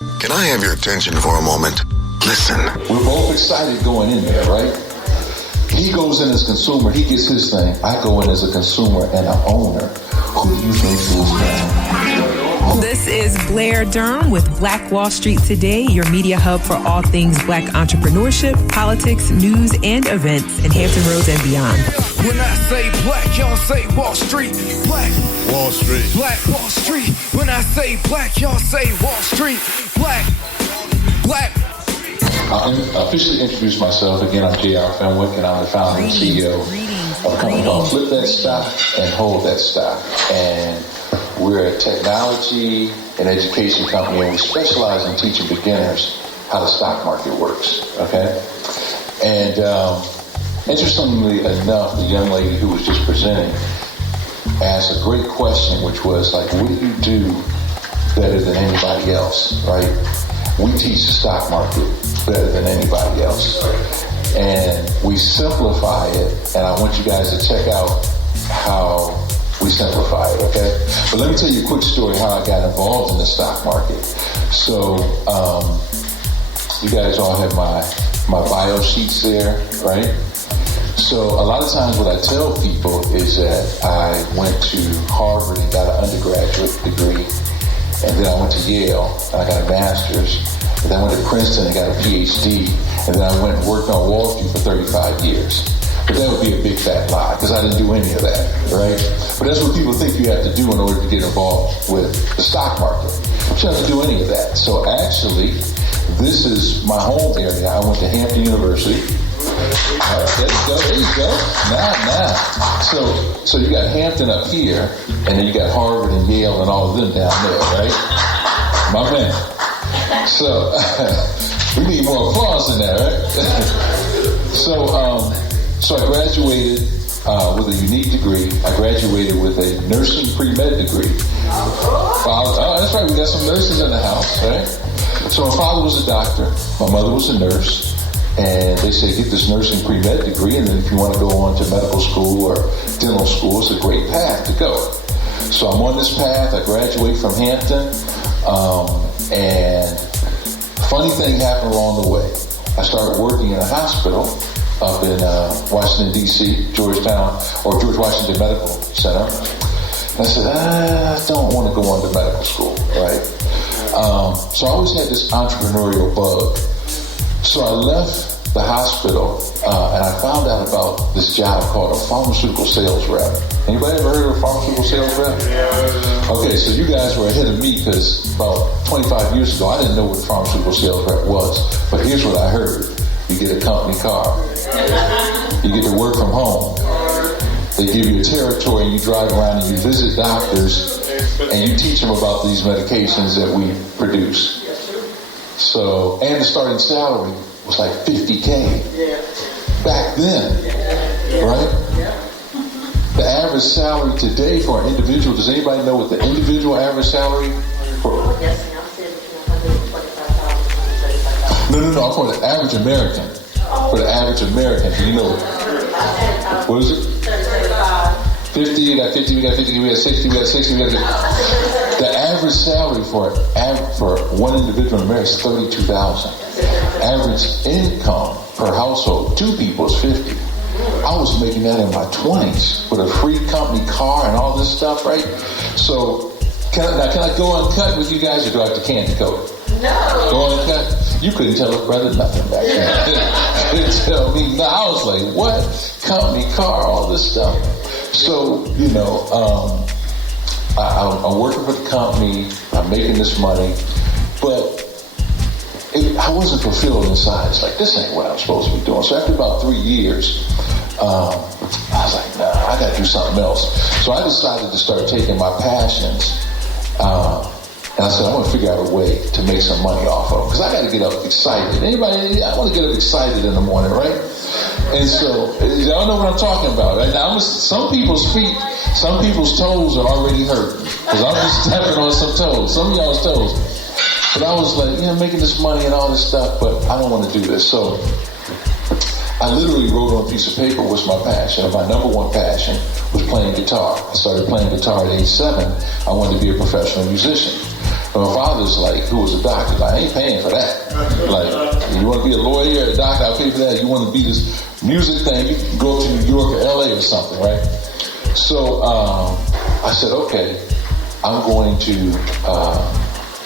Can I have your attention for a moment? Listen. We're both excited going in there, right? He goes in as a consumer, he gets his thing. I go in as a consumer and an owner. Who do you think feels better? This is Blair Durham with Black Wall Street Today, your media hub for all things Black entrepreneurship, politics, news, and events in Hampton Roads and beyond. When I say black, y'all say Wall Street. Black Wall Street. Black Wall Street. When I say black, y'all say Wall Street. Black. I'll officially introduce myself. Again, I'm JR Fenwick, and I'm the founder and CEO of a company called Flip That Stock and Hold That Stock. And we're a technology and education company, and we specialize in teaching beginners how the stock market works, okay? And interestingly enough, the young lady who was just presenting asked a great question, which was like, what do you do better than anybody else, right? We teach the stock market better than anybody else. And we simplify it, and I want you guys to check out how we simplify it, okay? But let me tell you a quick story how I got involved in the stock market. So, you guys all have my bio sheets there, right? So a lot of times what I tell people is that I went to Harvard and got an undergraduate degree, and then I went to Yale and I got a master's, and then I went to Princeton and got a PhD, and then I went and worked on Wall Street for 35 years. But that would be a big fat lie, because I didn't do any of that, right? But that's what people think you have to do in order to get involved with the stock market. You don't have to do any of that. So actually, this is my home area. I went to Hampton University. All right, there you go. Nah. So you got Hampton up here, and then you got Harvard and Yale and all of them down there, right? My man. So we need more applause in that, right? So I graduated with a unique degree. I graduated with a nursing pre-med degree. That's right, we got some nurses in the house, right? So my father was a doctor, my mother was a nurse, and they said, get this nursing pre-med degree, and then if you want to go on to medical school or dental school, it's a great path to go. So I'm on this path, I graduate from Hampton, and funny thing happened along the way. I started working in a hospital up in Washington, D.C., George Washington Medical Center. And I said, I don't want to go on to medical school, right? So I always had this entrepreneurial bug. So I left the hospital and I found out about this job called a pharmaceutical sales rep. Anybody ever heard of a pharmaceutical sales rep? Okay, so you guys were ahead of me, because about 25 years ago, I didn't know what a pharmaceutical sales rep was. But here's what I heard. You get a company car. You get to work from home. They give you a territory and you drive around and you visit doctors and you teach them about these medications that we produce. So, and the starting salary was like $50K back then, right? The average salary today for an individual, does anybody know what the individual average salary for? No, I'm for the average American. For the average American, do you know? What is it? 50, we got 50, we got 50, we got 60, we got 60, we got 50. The average salary for one individual in America is $32,000. Average income per household, 2 people, is $50,000. I was making that in my 20s with a free company car and all this stuff, right? So, can I go uncut with you guys, or do I have to candy coat? No. Go uncut? You couldn't tell a brother nothing back then. You couldn't tell me. No, I was like, what? Company car, all this stuff. So, I'm working for the company, I'm making this money, but I wasn't fulfilled inside. It's like, this ain't what I'm supposed to be doing. So after about 3 years, I was like, nah, I got to do something else. So I decided to start taking my passions, and I said, I want to figure out a way to make some money off of them, because I got to get up excited. Anybody? I want to get up excited in the morning, right? And so, y'all know what I'm talking about, right? Now, some people's feet, some people's toes are already hurting, because I'm just stepping on some toes, some of y'all's toes. But I was like, making this money and all this stuff, but I don't want to do this. So I literally wrote on a piece of paper what's my passion. And my number one passion was playing guitar. I started playing guitar at age 7. I wanted to be a professional musician. And my father's like, who was a doctor, like, I ain't paying for that. Like, you want to be a lawyer or a doctor, I'll pay for that. You want to be this music thing, you can go up to New York or LA or something, right? So I said, okay, I'm going to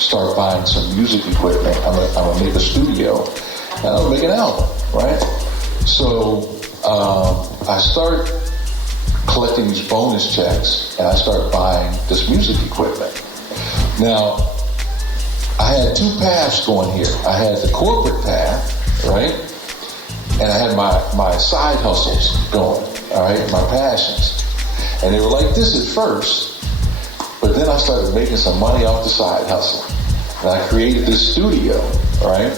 start buying some music equipment. I'm gonna make a studio, and I'm gonna make an album, right? So I start collecting these bonus checks, and I start buying this music equipment. Now, I had two paths going here. I had the corporate path, right? And I had my side hustles going, all right, my passions. And they were like this at first, but then I started making some money off the side hustle. And I created this studio, right?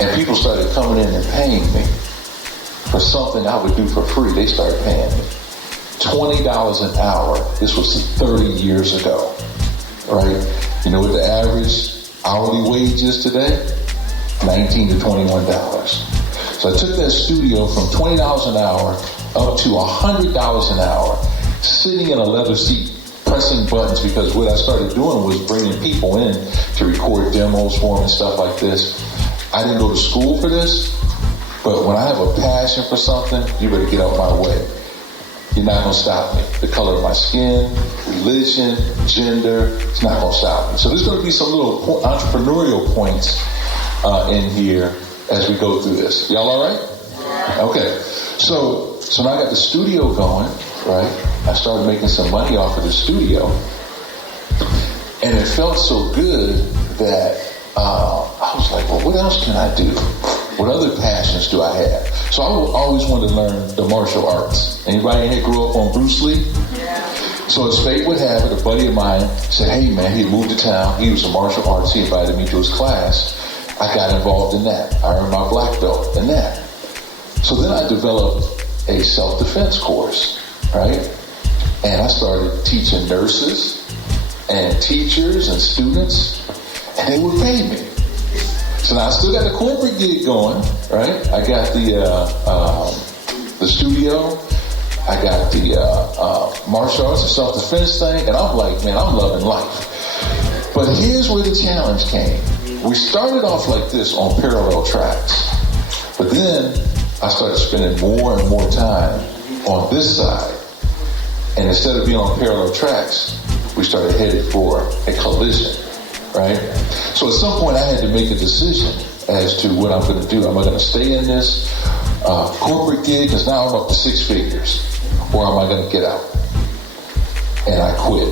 And people started coming in and paying me for something I would do for free. They started paying me $20 an hour. This was 30 years ago, right? You know what the average hourly wage is today? $19 to $21. So I took that studio from $20 an hour up to $100 an hour, sitting in a leather seat, pressing buttons, because what I started doing was bringing people in to record demos for them and stuff like this. I didn't go to school for this, but when I have a passion for something, you better get out my way. You're not going to stop me. The color of my skin, religion, gender, it's not going to stop me. So there's going to be some little entrepreneurial points in here as we go through this. Y'all all right? Okay. So now I got the studio going, right? I started making some money off of the studio. And it felt so good that I was like, well, what else can I do? What other passions do I have? So I always wanted to learn the martial arts. Anybody in here grew up on Bruce Lee? Yeah. So as fate would have it, a buddy of mine said, hey man, he moved to town. He was a martial arts. He invited me to his class. I got involved in that. I earned my black belt in that. So then I developed a self-defense course, right? And I started teaching nurses and teachers and students, and they would pay me. So now I still got the corporate gig going, right? I got the studio, I got the martial arts and self-defense thing, and I'm like, man, I'm loving life. But here's where the challenge came. We started off like this on parallel tracks, but then I started spending more and more time on this side. And instead of being on parallel tracks, we started headed for a collision, right? So at some point I had to make a decision as to what I'm going to do. Am I going to stay in this corporate gig, because now I'm up to 6 figures, or am I going to get out? And I quit.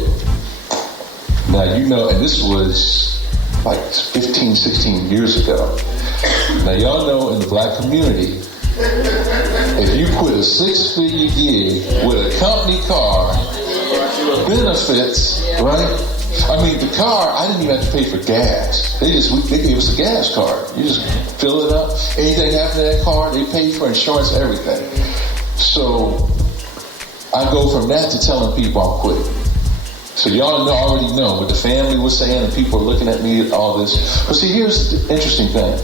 Now, you know, and this was like 15, 16 years ago. Now, y'all know in the black community, if you quit a 6-figure gig with a company car, benefits, right? I mean, the car, I didn't even have to pay for gas. They gave us a gas card. You just fill it up. Anything happened to that car, they paid for insurance, everything. So I go from that to telling people I'm quitting. So y'all already know what the family was saying, and people are looking at me, all this. But see, here's the interesting thing.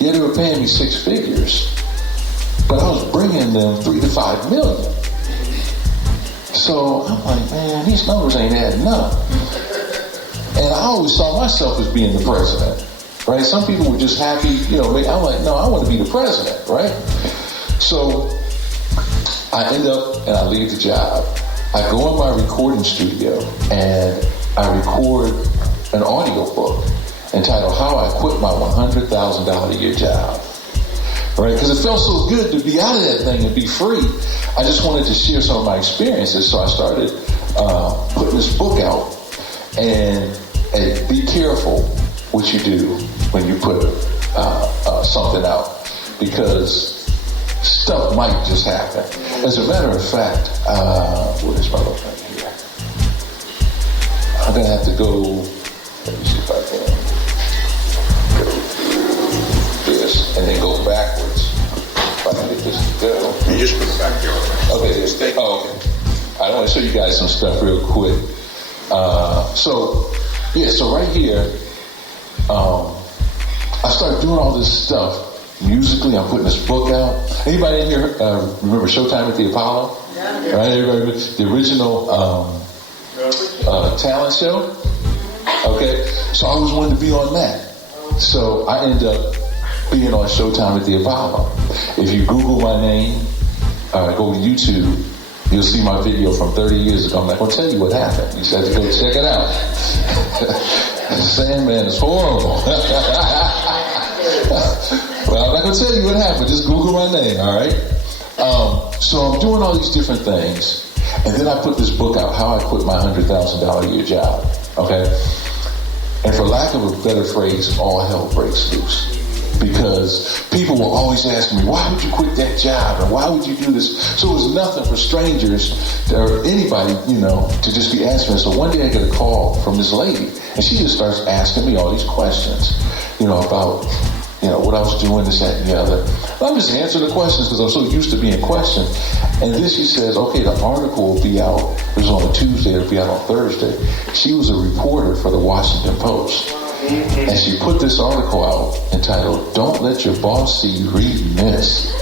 Yeah, they were paying me 6 figures, but I was bringing them 3 to 5 million. So I'm like, man, these numbers ain't adding up. And I always saw myself as being the president, right? Some people were just happy, you know, I'm like, no, I want to be the president, right? So I end up and I leave the job. I go in my recording studio and I record an audio book entitled How I Quit My $100,000 a Year Job. Right? Because it felt so good to be out of that thing and be free. I just wanted to share some of my experiences, so I started putting this book out. And be careful what you do when you put something out, because stuff might just happen. As a matter of fact, what is my little thing here? I'm going to have to go, let me see if I can go through this and then go backwards. If I can get this to go. You just put it back here. Okay, okay. I want to show you guys some stuff real quick. So right here, I started doing all this stuff musically. I'm putting this book out. Anybody in here remember Showtime at the Apollo? Yeah. Right? Everybody, the original talent show? Okay, so I always wanted to be on that. So I ended up being on Showtime at the Apollo. If you Google my name, go to YouTube, you'll see my video from 30 years ago. I'm not going to tell you what happened. You just have to go check it out. Sandman is horrible. Well, I'm not going to tell you what happened. Just Google my name, all right? So I'm doing all these different things. And then I put this book out, How I Quit My $100,000 a Year Job. Okay? And for lack of a better phrase, all hell breaks loose. Because people will always ask me, why would you quit that job? And why would you do this? So it was nothing for strangers or anybody, to just be answering. So one day I get a call from this lady, and she just starts asking me all these questions, about, what I was doing, this, that, and the other. And I'm just answering the questions because I'm so used to being questioned. And then she says, okay, the article will be out. It was on a Tuesday. It'll be out on Thursday. She was a reporter for the Washington Post. And she put this article out entitled, Don't Let Your Boss See You Reading This.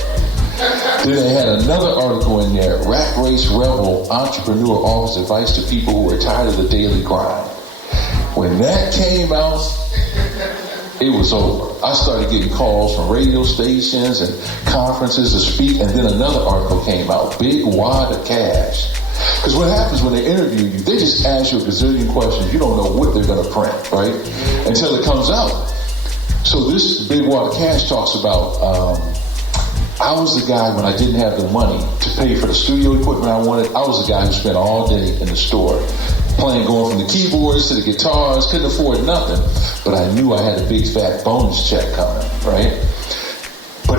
Then they had another article in there, Rat Race Rebel Entrepreneur Offers Advice to People Who Are Tired of the Daily Grind. When that came out, it was over. I started getting calls from radio stations and conferences to speak, and then another article came out, Big Wad of Cash. Because what happens when they interview you, they just ask you a gazillion questions. You don't know what they're going to print, right? Until it comes out. So this Big Wad of Cash talks about, I was the guy when I didn't have the money to pay for the studio equipment I wanted. I was the guy who spent all day in the store going from the keyboards to the guitars, couldn't afford nothing. But I knew I had a big fat bonus check coming, right? But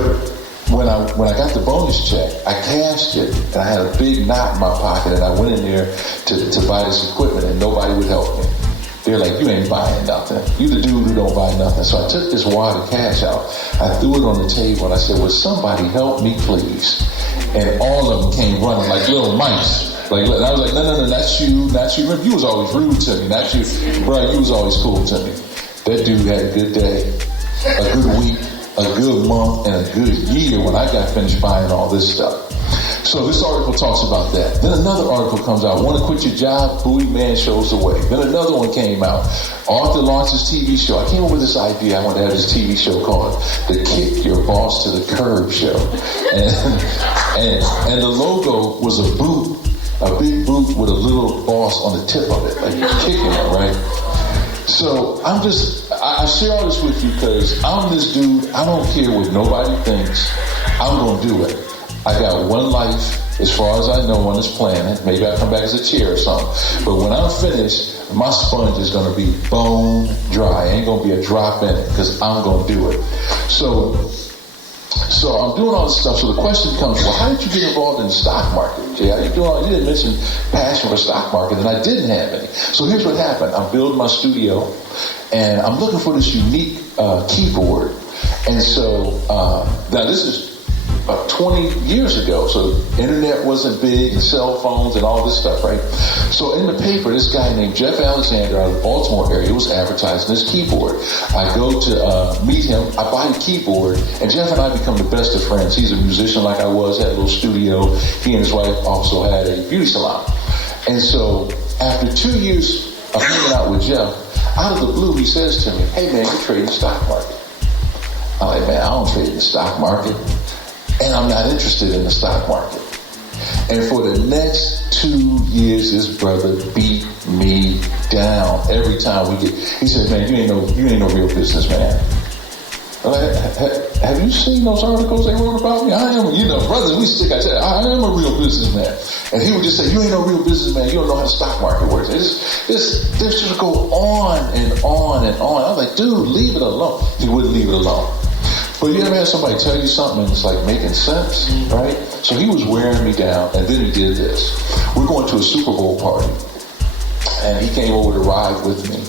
when I got the bonus check, I cashed it, and I had a big knot in my pocket, and I went in there to buy this equipment, and nobody would help me. They're like, you ain't buying nothing. You the dude who don't buy nothing. So I took this wad of cash out. I threw it on the table, and I said, will somebody help me, please? And all of them came running like little mice. And I was like, no, not you. Remember, you was always rude to me. Not you. Bro, you was always cool to me. That dude had a good day, a good week, a good month, and a good year when I got finished buying all this stuff. So this article talks about that. Then another article comes out, want to quit your job? Bowie Man shows the way. Then another one came out, Arthur launches TV show. I came up with this idea. I wanted to have this TV show called the Kick Your Boss to the Curb Show. And the logo was a boot, a big boot with a little boss on the tip of it, like you're kicking it, right? So I share all this with you because I'm this dude. I don't care what nobody thinks. I'm going to do it. I got one life, as far as I know, on this planet. Maybe I'll come back as a chair or something. But when I'm finished, my sponge is going to be bone dry. Ain't going to be a drop in it because I'm going to do it. So I'm doing all this stuff. So the question comes, well, how did you get involved in the stock market, Jay? You didn't mention passion for stock market, and I didn't have any. So here's what happened. I'm building my studio, and I'm looking for this unique keyboard. And so now this is about 20 years ago, so internet wasn't big and cell phones and all this stuff, right? So in the paper, this guy named Jeff Alexander out of the Baltimore area was advertising this keyboard. I go to meet him, I buy the keyboard, and Jeff and I become the best of friends. He's a musician like I was, had a little studio. He and his wife also had a beauty salon. And so after 2 years of hanging out with Jeff, out of the blue, he says to me, hey man, you're trading the stock market. I'm like, man, I don't trade in the stock market. And I'm not interested in the stock market. And for the next 2 years, this brother beat me down every time we get. He said, "Man, you ain't no real businessman." I'm like, have you seen those articles they wrote about me? I am, brothers, we stick. I said, I am a real businessman. And he would just say, "You ain't no real businessman. You don't know how the stock market works." This just go on and on and on. I was like, dude, leave it alone. He wouldn't leave it alone. But you ever had somebody tell you something and it's like making sense, right? So he was wearing me down, and then he did this. We're going to a Super Bowl party, and he came over to ride with me.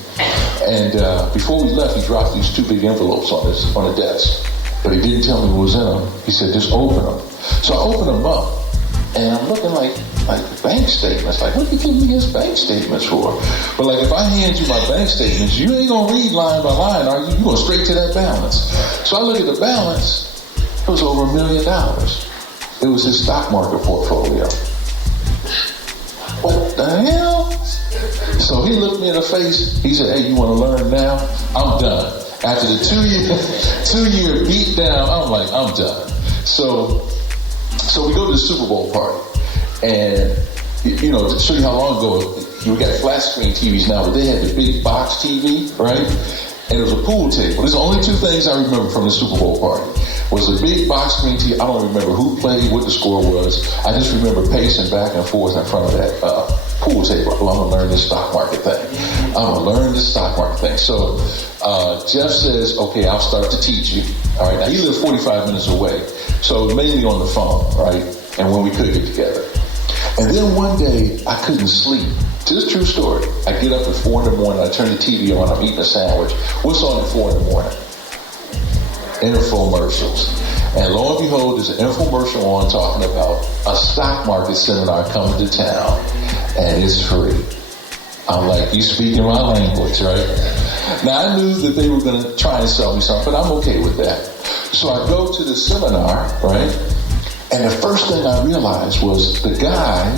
And before we left, he dropped these 2 big envelopes on the desk. But he didn't tell me what was in them. He said, just open them. So I opened them up, and I'm looking like bank statements. Like, what are you giving me his bank statements for? But like, if I hand you my bank statements, you ain't going to read line by line, are you? You're going straight to that balance. So I look at the balance. It was over $1 million. It was his stock market portfolio. What the hell? So So he looked me in the face. He said, hey, you want to learn now? I'm done. After the 2-year beat down, I'm like, I'm done. So we go to the Super Bowl party. And, you know, to show you how long ago, we got flat screen TVs now, but they had the big box TV, right? And it was a pool table. There's only two things I remember from the Super Bowl party. Was a big box screen TV. I don't remember who played, what the score was. I just remember pacing back and forth in front of that pool table. Well, I'm going to learn this stock market thing. So Jeff says, okay, I'll start to teach you. All right. Now, he lived 45 minutes away. So mainly on the phone, right? And when we could get together. And then one day, I couldn't sleep. This is a true story. I get up at 4 in the morning. I turn the TV on. I'm eating a sandwich. What's on at 4 in the morning? Infomercials. And lo and behold, there's an infomercial on talking about a stock market seminar coming to town. And it's free. I'm like, you speaking my language, right? Now, I knew that they were going to try and sell me something, but I'm okay with that. So I go to the seminar, right? And the first thing I realized was the guy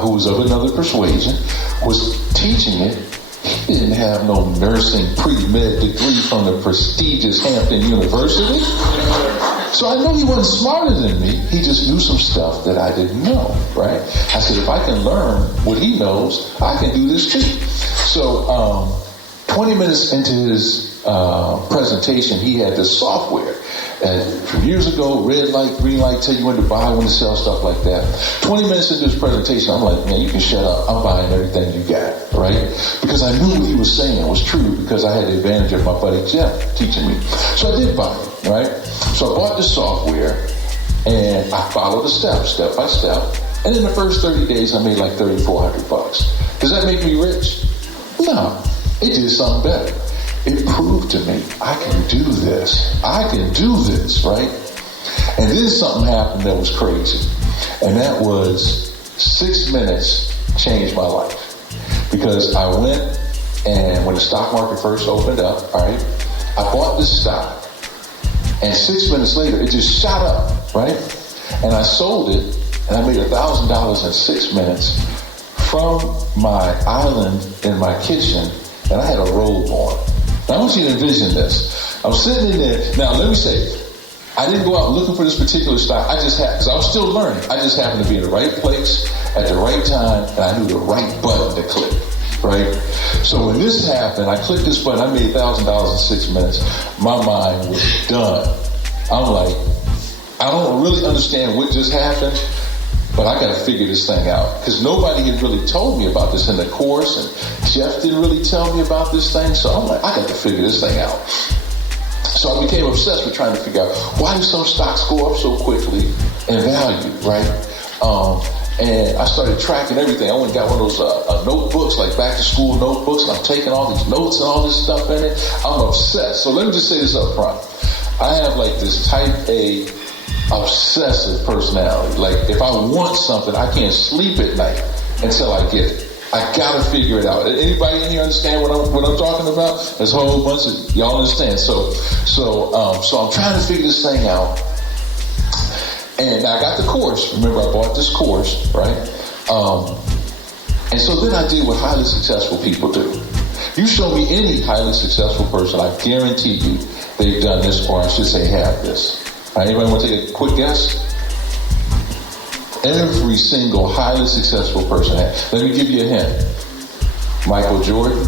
who was of another persuasion was teaching it. He didn't have no nursing pre-med degree from the prestigious Hampton University. So I know he wasn't smarter than me. He just knew some stuff that I didn't know, right? I said, if I can learn what he knows, I can do this too. So 20 minutes into his presentation, he had this software. And from years ago, red light, green light, tell you when to buy, when to sell, stuff like that. 20 minutes into his presentation, I'm like, man, you can shut up. I'm buying everything you got, right? Because I knew what he was saying was true because I had the advantage of my buddy Jeff teaching me. So I did buy it, right? So I bought the software and I followed the steps, step by step. And in the first 30 days, I made like $3,400. Does that make me rich? No, it did something better. It proved to me, I can do this. I can do this, right? And then something happened that was crazy. And that was 6 minutes changed my life. Because I went and when the stock market first opened up, all right, I bought this stock. And 6 minutes later, it just shot up, right? And I sold it and I made $1,000 in 6 minutes from my island in my kitchen. And I had a robe on. Now, I want you to envision this. I'm sitting in there. Now, let me say, I didn't go out looking for this particular stock. I just had, because I was still learning. I just happened to be in the right place at the right time, and I knew the right button to click, right? So when this happened, I clicked this button. I made $1,000 in 6 minutes. My mind was done. I'm like, I don't really understand what just happened, but I got to figure this thing out. Because nobody had really told me about this in the course, and Jeff didn't really tell me about this thing. So I'm like, I got to figure this thing out. So I became obsessed with trying to figure out why do some stocks go up so quickly in value, right? And I started tracking everything. I went and got one of those notebooks, like back to school notebooks, and I'm taking all these notes and all this stuff in it. I'm obsessed. So let me just say this up front. I have like this type A obsessive personality. Like if I want something, I can't sleep at night until I get it. I gotta figure it out. Anybody in here understand what I'm talking about? There's a whole bunch of y'all understand. So I'm trying to figure this thing out. And I got the course. Remember, I bought this course, right? And so then I did what highly successful people do. You show me any highly successful person, I guarantee you they've done this, or I should say have this. All right, anybody want to take a quick guess? Every single highly successful person has. Let me give you a hint. Michael Jordan,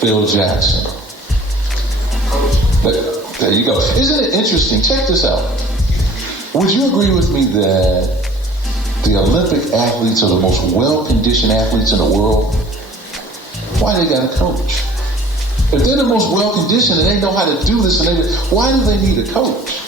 Phil Jackson. There you go. Isn't it interesting? Check this out. Would you agree with me that the Olympic athletes are the most well-conditioned athletes in the world? Why they got a coach? If they're the most well-conditioned and they know how to do this, why do they need a coach?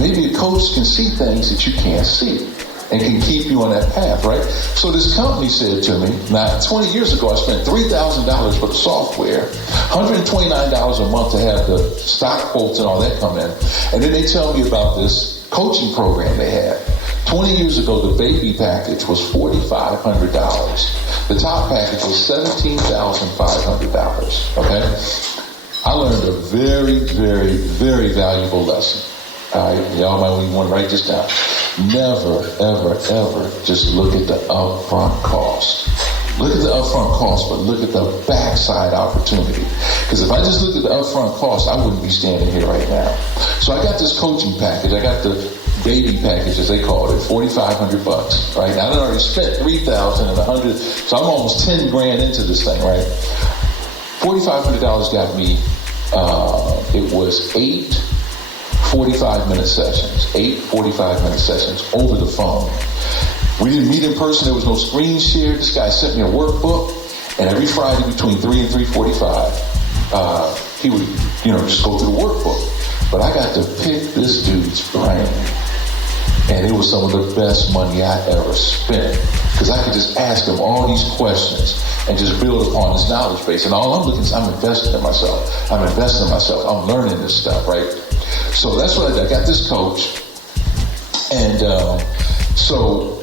Maybe a coach can see things that you can't see and can keep you on that path, right? So this company said to me, now 20 years ago, I spent $3,000 for the software, $129 a month to have the stock quotes and all that come in. And then they tell me about this coaching program they had. 20 years ago, the baby package was $4,500. The top package was $17,500, okay? I learned a very, very, very valuable lesson. All right, y'all might want to write this down. Never, ever, ever just look at the upfront cost. Look at the upfront cost, but look at the backside opportunity. Because if I just look at the upfront cost, I wouldn't be standing here right now. So I got this coaching package. I got the baby package, as they call it, $4,500, right? Now, I already spent $3,000 and $100, so I'm almost 10 grand into this thing, right? $4,500 got me, it was 8 45-minute sessions, 8 45-minute sessions over the phone. We didn't meet in person. There was no screen share. This guy sent me a workbook, and every Friday between 3 and 3:45, he would, just go through the workbook. But I got to pick this dude's brain, and it was some of the best money I ever spent, because I could just ask him all these questions and just build upon his knowledge base. And all I'm looking is I'm investing in myself. I'm learning this stuff, right? So that's what I did. I got this coach, and so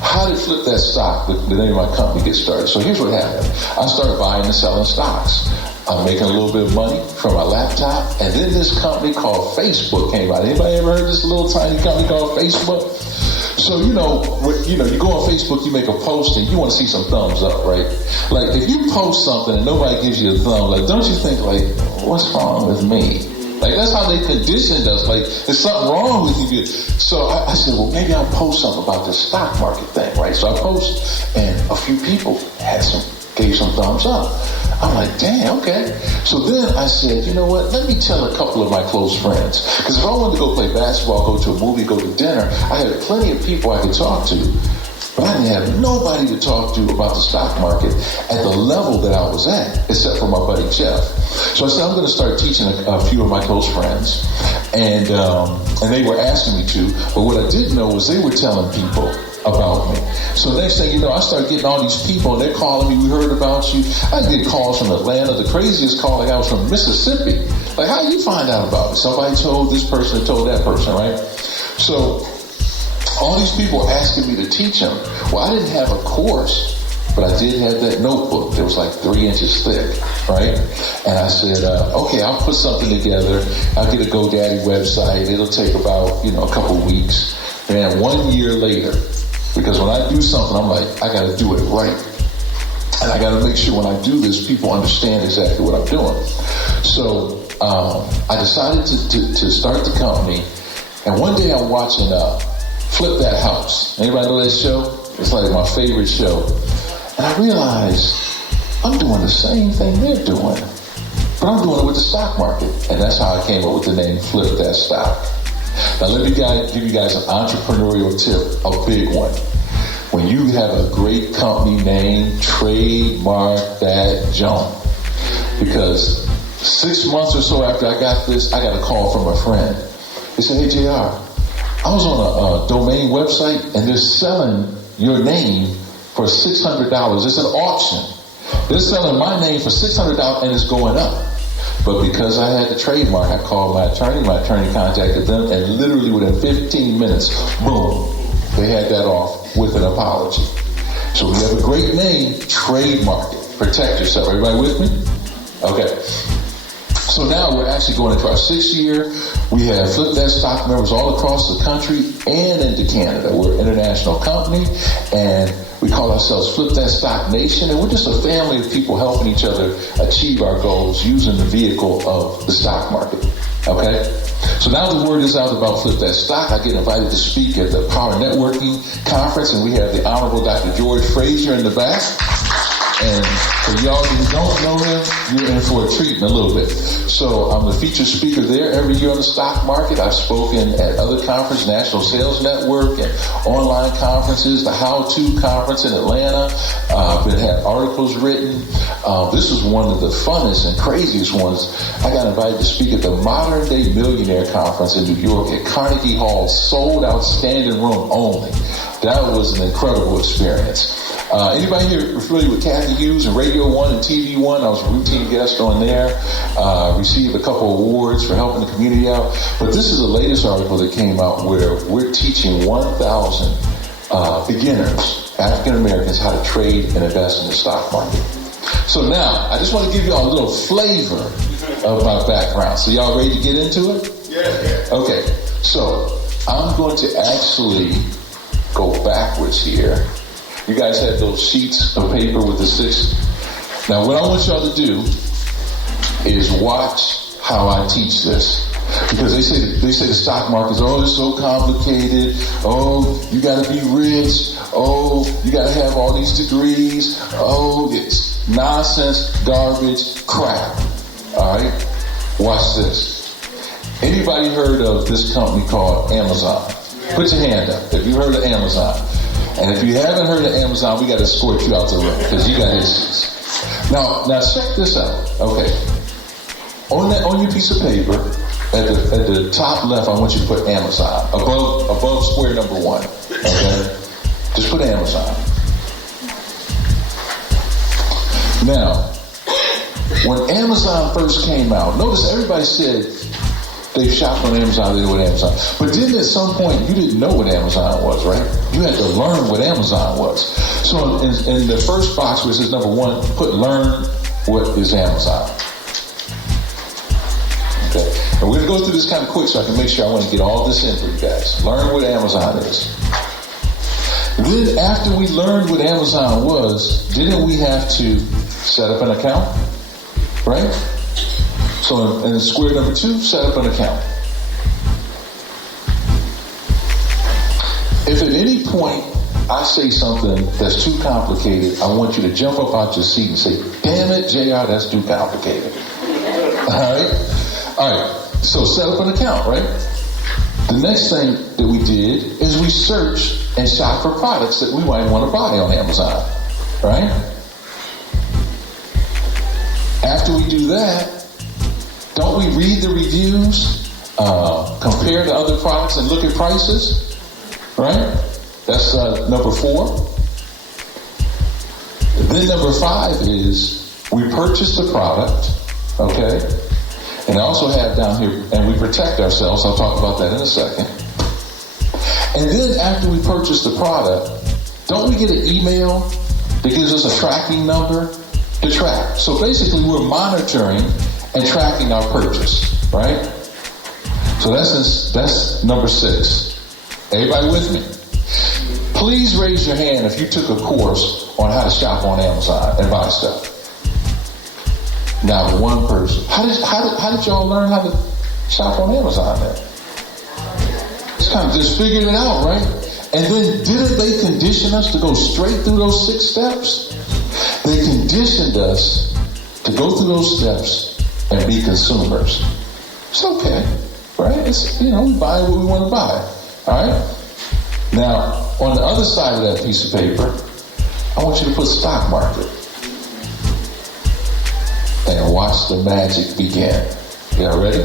how did Flip That Stock, the name of my company, get started? So here's what happened. I started buying and selling stocks. I'm making a little bit of money from my laptop, and then this company called Facebook came out. Anybody ever heard of this little tiny company called Facebook? So, you go on Facebook, you make a post, and you want to see some thumbs up, right? Like, if you post something and nobody gives you a thumb, like, don't you think, like, what's wrong with me? Like, that's how they conditioned us. Like, there's something wrong with you. So I said, well, maybe I'll post something about this stock market thing, right? So I post, and a few people gave some thumbs up. I'm like, damn, okay. So then I said, you know what? Let me tell a couple of my close friends. Because if I wanted to go play basketball, go to a movie, go to dinner, I had plenty of people I could talk to. But I didn't have nobody to talk to about the stock market at the level that I was at, except for my buddy Jeff. So I said, I'm going to start teaching a few of my close friends. And they were asking me to. But what I didn't know was they were telling people about me. So next thing you know, I started getting all these people, and they're calling me, we heard about you. I get calls from Atlanta. The craziest call I got was from Mississippi. Like, how did you find out about it? Somebody told this person, told that person, right? So all these people asking me to teach them. Well, I didn't have a course, but I did have that notebook that was like 3 inches thick, right? And I said, okay, I'll put something together. I'll get a GoDaddy website. It'll take about, a couple weeks. And 1 year later, because when I do something, I'm like, I got to do it right. And I got to make sure when I do this, people understand exactly what I'm doing. So I decided to start the company. And one day I'm watching Flip That House. Anybody know that show? It's like my favorite show. And I realized I'm doing the same thing they're doing, but I'm doing it with the stock market. And that's how I came up with the name Flip That Stock. Now let me give you guys an entrepreneurial tip, a big one. When you have a great company name, trademark that junk. Because 6 months or so after I got this, I got a call from a friend. He said, hey, JR, I was on a domain website, and they're selling your name for $600. It's an auction. They're selling my name for $600, and it's going up. But because I had the trademark, I called my attorney contacted them, and literally within 15 minutes, boom, they had that off with an apology. So we have a great name, trademark it. Protect yourself. Everybody with me? Okay. So now we're actually going into our 6th year. We have Flip That Stock members all across the country and into Canada. We're an international company, and we call ourselves Flip That Stock Nation, and we're just a family of people helping each other achieve our goals using the vehicle of the stock market. Okay? So now the word is out about Flip That Stock. I get invited to speak at the Power Networking Conference, and we have the Honorable Dr. George Frazier in the back. And for y'all who don't know him, you're in for a treat in a little bit. So I'm the featured speaker there every year on the stock market. I've spoken at other conferences, National Sales Network, and online conferences, the How To Conference in Atlanta. I've had articles written. This is one of the funnest and craziest ones. I got invited to speak at the Modern Day Millionaire Conference in New York at Carnegie Hall, sold out standing room only. That was an incredible experience. Anybody here familiar with Kathy Hughes and Radio 1 and TV 1? I was a routine guest on there. Received a couple awards for helping the community out. But this is the latest article that came out where we're teaching 1,000 beginners, African Americans, how to trade and invest in the stock market. So now, I just want to give you all a little flavor of my background. So y'all ready to get into it? Yeah. Okay, so I'm going to actually go backwards here You guys have those sheets of paper with the 6. Now, what I want y'all to do is watch how I teach this. Because they say the stock market is, it's so complicated. Oh, you got to be rich. Oh, you got to have all these degrees. Oh, it's nonsense, garbage, crap. All right? Watch this. Anybody heard of this company called Amazon? Put your hand up if you heard of Amazon. And if you haven't heard of Amazon, we got to escort you out the room because you got issues. Now check this out. Okay. On your piece of paper, at the top left, I want you to put Amazon above square number 1. Okay, just put Amazon. Now, when Amazon first came out, notice everybody said they shopped on Amazon, they knew what Amazon. But then at some point, you didn't know what Amazon was, right? You had to learn what Amazon was. So in the first box where it says number 1, put learn what is Amazon. Okay. And we're going to go through this kind of quick so I can make sure I want to get all this in for you guys. Learn what Amazon is. Then after we learned what Amazon was, didn't we have to set up an account? Right? So in square number 2, set up an account. If at any point I say something that's too complicated, I want you to jump up out your seat and say, damn it, JR, that's too complicated. All right? All right, so set up an account, right? The next thing that we did is we searched and shopped for products that we might want to buy on Amazon, right? After we do that, don't we read the reviews, compare to other products and look at prices, right? That's number 4. Then number 5 is we purchase the product, okay? And I also have down here, and we protect ourselves. I'll talk about that in a second. And then after we purchase the product, don't we get an email that gives us a tracking number to track? So basically, we're monitoring and tracking our purchase, right? So that's number 6. Everybody with me? Please raise your hand if you took a course on how to shop on Amazon and buy stuff. Now, one person. How did y'all learn how to shop on Amazon then? It's kind of just figured it out, right? And then didn't they condition us to go straight through those 6 steps? They conditioned us to go through those steps and be consumers. It's okay, right? It's, we buy what we want to buy, all right? Now, on the other side of that piece of paper, I want you to put stock market. And watch the magic begin. Y'all ready?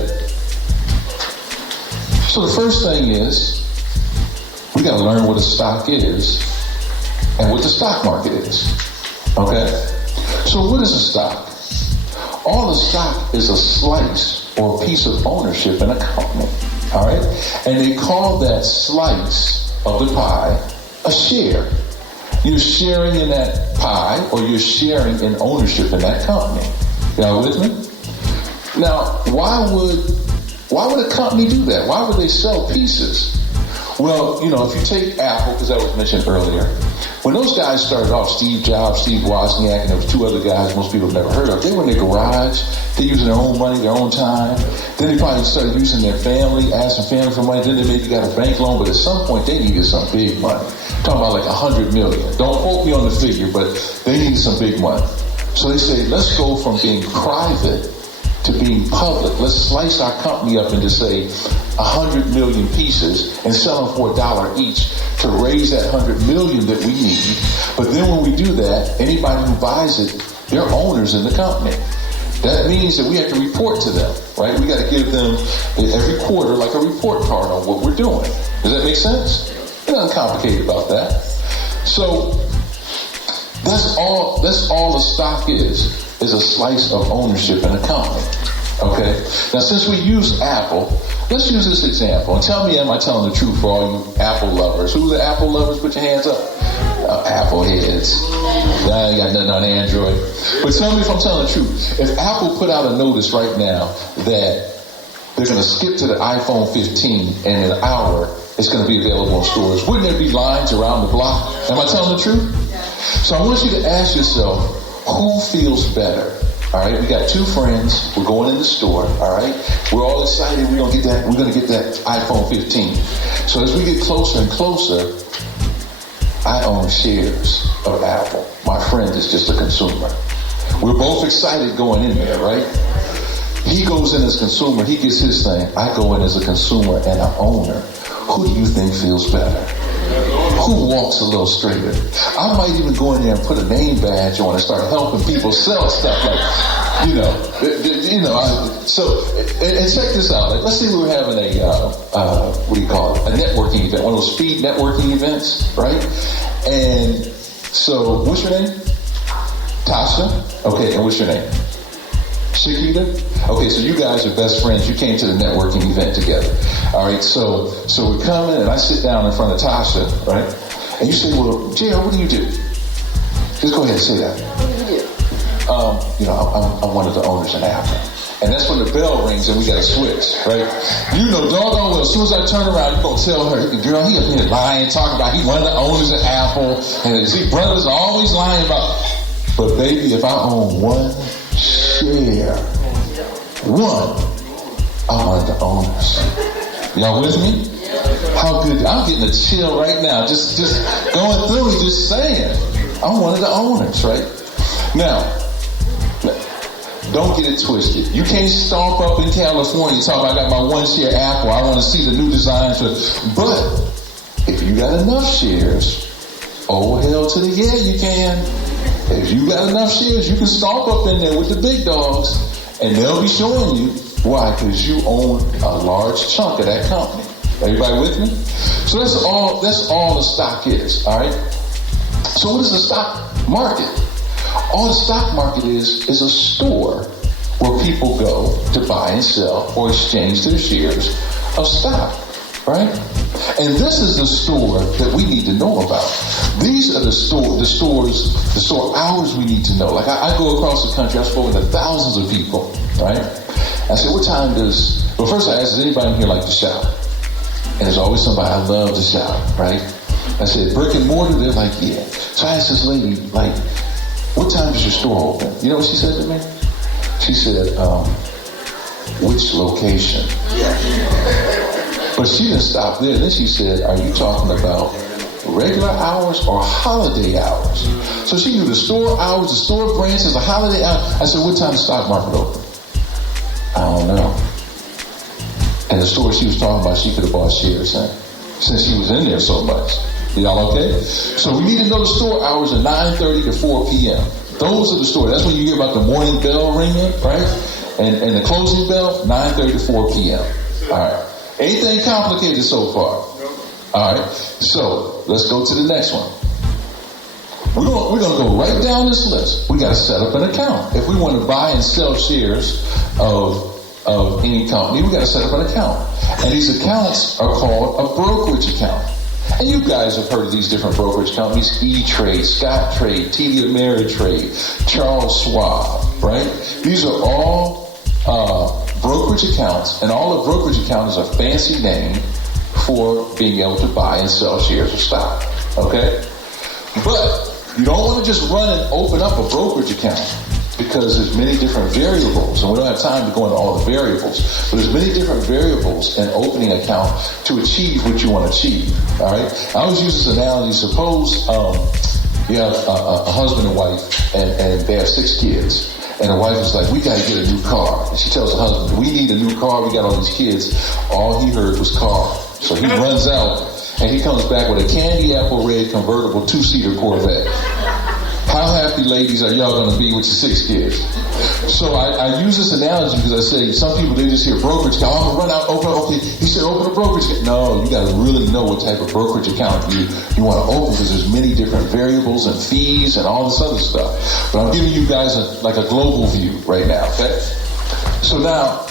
So the first thing is, we got to learn what a stock is and what the stock market is. Okay? So what is a stock? All a stock is a slice or a piece of ownership in a company. All right? And they call that slice of the pie a share. You're sharing in that pie or you're sharing in ownership in that company. Y'all with me? Now, why would a company do that? Why would they sell pieces? Well, if you take Apple, because that was mentioned earlier, when those guys started off, Steve Jobs, Steve Wozniak, and there was 2 other guys most people have never heard of, they were in their garage, they using their own money, their own time. Then they probably started using their family, asking family for money, then they maybe got a bank loan, but at some point they needed some big money. Talking about like $100 million. Don't quote me on the figure, but they needed some big money. So they say, let's go from being private to being public. Let's slice our company up into, say, 100 million pieces and sell them for $1 each to raise that 100 million that we need. But then when we do that, anybody who buys it, they're owners in the company. That means that we have to report to them, right? We got to give them every quarter like a report card on what we're doing. Does that make sense? There's nothing complicated about that. So that's all a stock is a slice of ownership in a company. Okay? Now, since we use Apple, let's use this example. And tell me, am I telling the truth for all you Apple lovers? Who are the Apple lovers? Put your hands up. Apple heads. I ain't got nothing on Android. But tell me if I'm telling the truth. If Apple put out a notice right now that they're going to skip to the iPhone 15 and in an hour it's going to be available in stores, wouldn't there be lines around the block? Am I telling the truth? So I want you to ask yourself, who feels better? All right, we got two friends. We're going in the store. All right, we're all excited. We're gonna get that iPhone 15. So as we get closer and closer, I own shares of Apple. My friend is just a consumer. We're both excited going in there, right? He goes in as a consumer. He gets his thing. I go in as a consumer and an owner. Who do you think feels better? Who walks a little straighter? I might even go in there and put a name badge on and start helping people sell stuff, like, So, and check this out. Like, let's say we were having a a networking event, one of those speed networking events, right? And so, what's your name? Tasha. Okay, and what's your name? Shakita? Okay, so you guys are best friends. You came to the networking event together. All right, so we come in and I sit down in front of Tasha, right? And you say, well, JR, what do you do? Just go ahead and say that. What do you do? I'm one of the owners in Apple. And that's when the bell rings and we got to switch, right? You know, doggone well, as soon as I turn around, you're going to tell her, girl, he up here lying, talking about he one of the owners of Apple. And see, brothers are always lying about. But baby, if I own one share, I'm one of the owners. Y'all with me? How good? I'm getting a chill right now. Just going through it, just saying. I'm one of the owners, right? Now, don't get it twisted. You can't stomp up in California talking about I got my one share Apple. I want to see the new designs. But if you got enough shares, oh hell to the yeah, you can. If you got enough shares, you can stomp up in there with the big dogs, and they'll be showing you why, because you own a large chunk of that company. Everybody with me? So that's all the stock is, all right? So what is the stock market? All the stock market is a store where people go to buy and sell or exchange their shares of stock, right? And this is the store that we need to know about. These are the store hours we need to know. Like I go across the country, I've spoken to thousands of people, right? I said, what time well, first I asked, does anybody in here like to shop? And there's always somebody, I love to shop, right? I said, brick and mortar? They're like, yeah. So I asked this lady, like, what time does your store open? You know what she said to me? She said, which location? But she didn't stop there. Then she said, are you talking about regular hours or holiday hours? So she knew the store hours, the store branches, the holiday hours. I said, what time does the stock market open? I don't know. And the store she was talking about, she could have bought shares in, since she was in there so much. Y'all okay? So we need to know the store hours are 9:30 to 4 p.m. Those are the stores. That's when you hear about the morning bell ringing, right? And the closing bell, 9:30 to 4 p.m. All right. Anything complicated so far? All right. So let's go to the next one. We're gonna go right down this list. We got to set up an account. If we want to buy and sell shares of any company, we got to set up an account. And these accounts are called a brokerage account. And you guys have heard of these different brokerage companies: E-Trade, Scottrade, TD Ameritrade, Charles Schwab, right? These are all brokerage accounts, and all a brokerage account is a fancy name for being able to buy and sell shares of stock, okay? But you don't want to just run and open up a brokerage account, because there's many different variables, and we don't have time to go into all the variables, but there's many different variables in opening an account to achieve what you want to achieve, all right? I always use this analogy. Suppose you have a husband and wife, and they have 6 kids, and the wife is like, we got to get a new car. And she tells the husband, we need a new car, we got all these kids. All he heard was car. So he runs out, and he comes back with a candy apple red convertible 2-seater Corvette. How happy, ladies, are y'all going to be with your 6 kids? So I use this analogy because I say some people, they just hear brokerage account. I'm going to run out, open. Okay, he said open a brokerage account. No, you got to really know what type of brokerage account you want to open, because there's many different variables and fees and all this other stuff. But I'm giving you guys a global view right now, okay? So now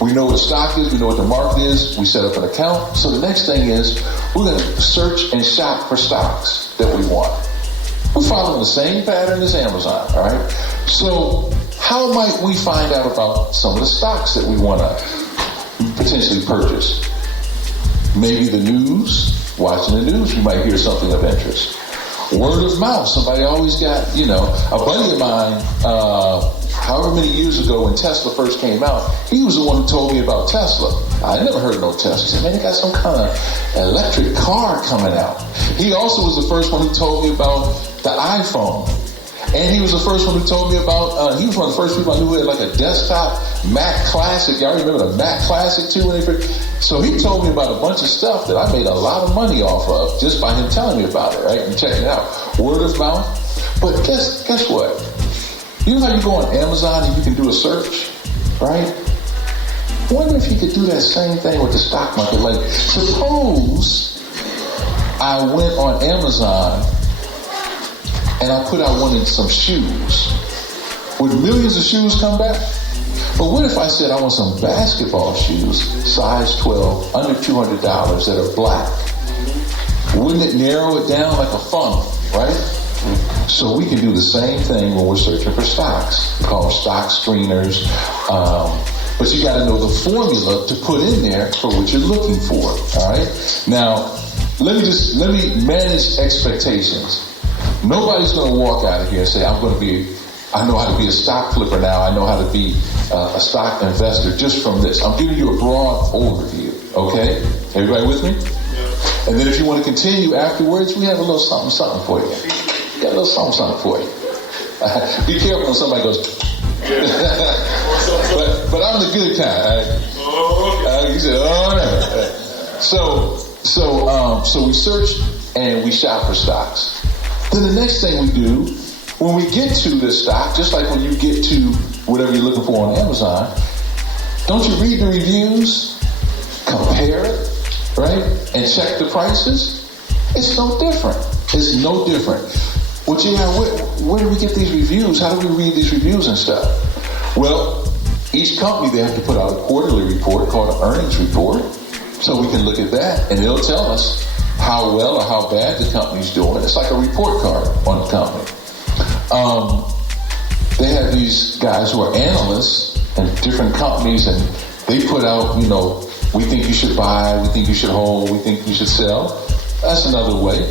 we know what a stock is. We know what the market is. We set up an account. So the next thing is we're going to search and shop for stocks that we want. We're following the same pattern as Amazon, all right? So how might we find out about some of the stocks that we want to potentially purchase? Maybe the news. Watching the news, you might hear something of interest. Word of mouth. Somebody always got, a buddy of mine, however many years ago when Tesla first came out, he was the one who told me about Tesla. I never heard of no Tesla. He said, man, they got some kind of electric car coming out. He also was the first one who told me about the iPhone. And he was the first one who told me about, he was one of the first people I knew who had like a desktop Mac Classic. Y'all remember the Mac Classic too? So he told me about a bunch of stuff that I made a lot of money off of just by him telling me about it, right? And checking it out. Word of mouth. But guess what? You know how you go on Amazon and you can do a search, right? I wonder if you could do that same thing with the stock market. Like, suppose I went on Amazon and I put out one in some shoes. Would millions of shoes come back? But what if I said I want some basketball shoes, size 12, under $200 that are black? Wouldn't it narrow it down like a funnel, right? So we can do the same thing when we're searching for stocks. We call them stock screeners. But you got to know the formula to put in there for what you're looking for, all right? Now, let me manage expectations. Nobody's going to walk out of here and say, I know how to be a stock flipper now. I know how to be a stock investor just from this. I'm giving you a broad overview, okay? Everybody with me? Yeah. And then if you want to continue afterwards, we have a little something for you. We got a little something for you. Be careful when somebody goes, but I'm the good kind. Right? You said, oh no. So we search and we shop for stocks. Then the next thing we do, when we get to this stock, just like when you get to whatever you're looking for on Amazon, don't you read the reviews, compare it, right, and check the prices? It's no different. It's no different. Well, where do we get these reviews? How do we read these reviews and stuff? Well, each company, they have to put out a quarterly report called an earnings report, so we can look at that, and it'll tell us how well or how bad the company's doing. It's like a report card on the company. They have these guys who are analysts in different companies, and they put out, we think you should buy, we think you should hold, we think you should sell. That's another way.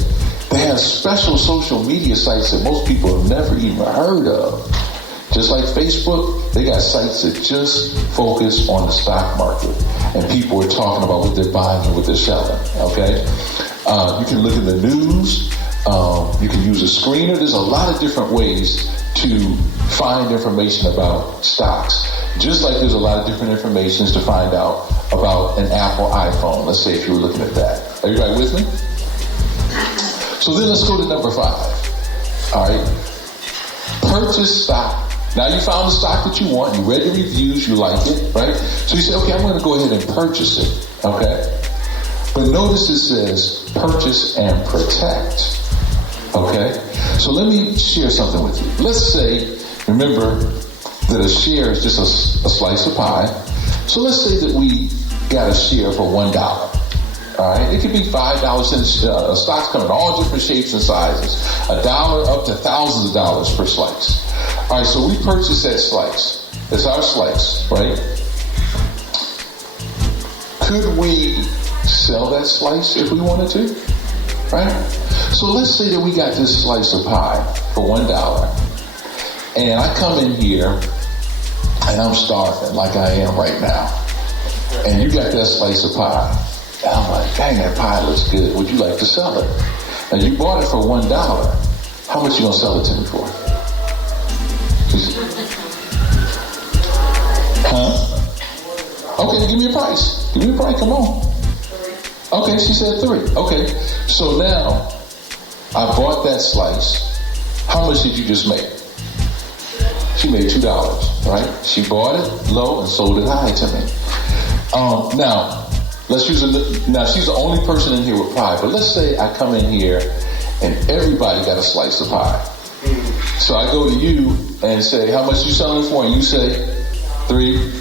They have special social media sites that most people have never even heard of. Just like Facebook, they got sites that just focus on the stock market, and people are talking about what they're buying and what they're selling, okay? You can look at the news. You can use a screener. There's a lot of different ways to find information about stocks. Just like there's a lot of different informations to find out about an Apple iPhone. Let's say if you were looking at that. Everybody with me? So then let's go to number 5. All right. Purchase stock. Now you found the stock that you want. You read the reviews. You like it, right? So you say, okay, I'm going to go ahead and purchase it. Okay. But notice it says purchase and protect. Okay? So let me share something with you. Let's say, remember that a share is just a slice of pie. So let's say that we got a share for $1. All right? It could be $5 and stocks come in all different shapes and sizes. $1 up to thousands of dollars per slice. All right, so we purchase that slice. It's our slice, right? Could we sell that slice if we wanted to, right? So let's say that we got this slice of pie for $1, and I come in here and I'm starving like I am right now, and you got that slice of pie, and I'm like, dang, that pie looks good. Would you like to sell it? And you bought it for $1. How much you gonna sell it to me for? Huh? Okay, give me a price. Give me a price. Come on. Okay, she said 3. Okay, so now I bought that slice. How much did you just make? She made $2, right? She bought it low and sold it high to me. Now, let's use now she's the only person in here with pie, but let's say I come in here and everybody got a slice of pie. So I go to you and say, how much you selling it for? And you say 3.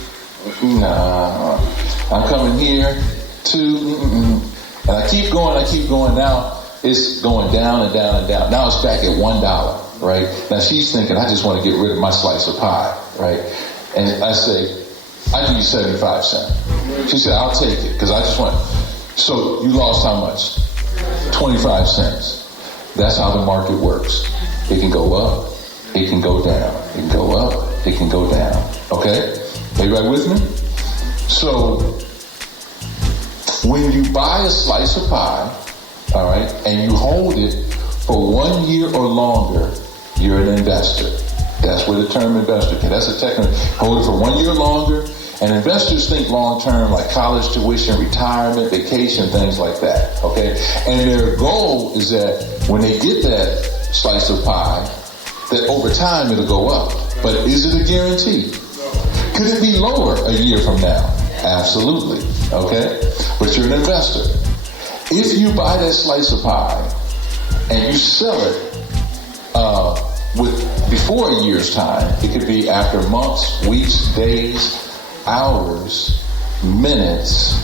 Nah, I'm coming here. 2, and I keep going. Now it's going down and down and down. Now it's back at $1, right? Now she's thinking, I just want to get rid of my slice of pie, right? And I say, I give you 75 cents. She said, I'll take it because I just want. So you lost how much? 25 cents. That's how the market works. It can go up, it can go down. It can go up, it can go down. Okay? Everybody with me? So, when you buy a slice of pie, all right, and you hold it for 1 year or longer, you're an investor. That's where the term investor can. That's a technical. Hold it for 1 year longer. And investors think long-term, like college tuition, retirement, vacation, things like that, okay? And their goal is that when they get that slice of pie, that over time it'll go up. But is it a guarantee? Could it be lower a year from now? Absolutely, okay? But you're an investor. If you buy that slice of pie and you sell it before a year's time, it could be after months, weeks, days, hours, minutes,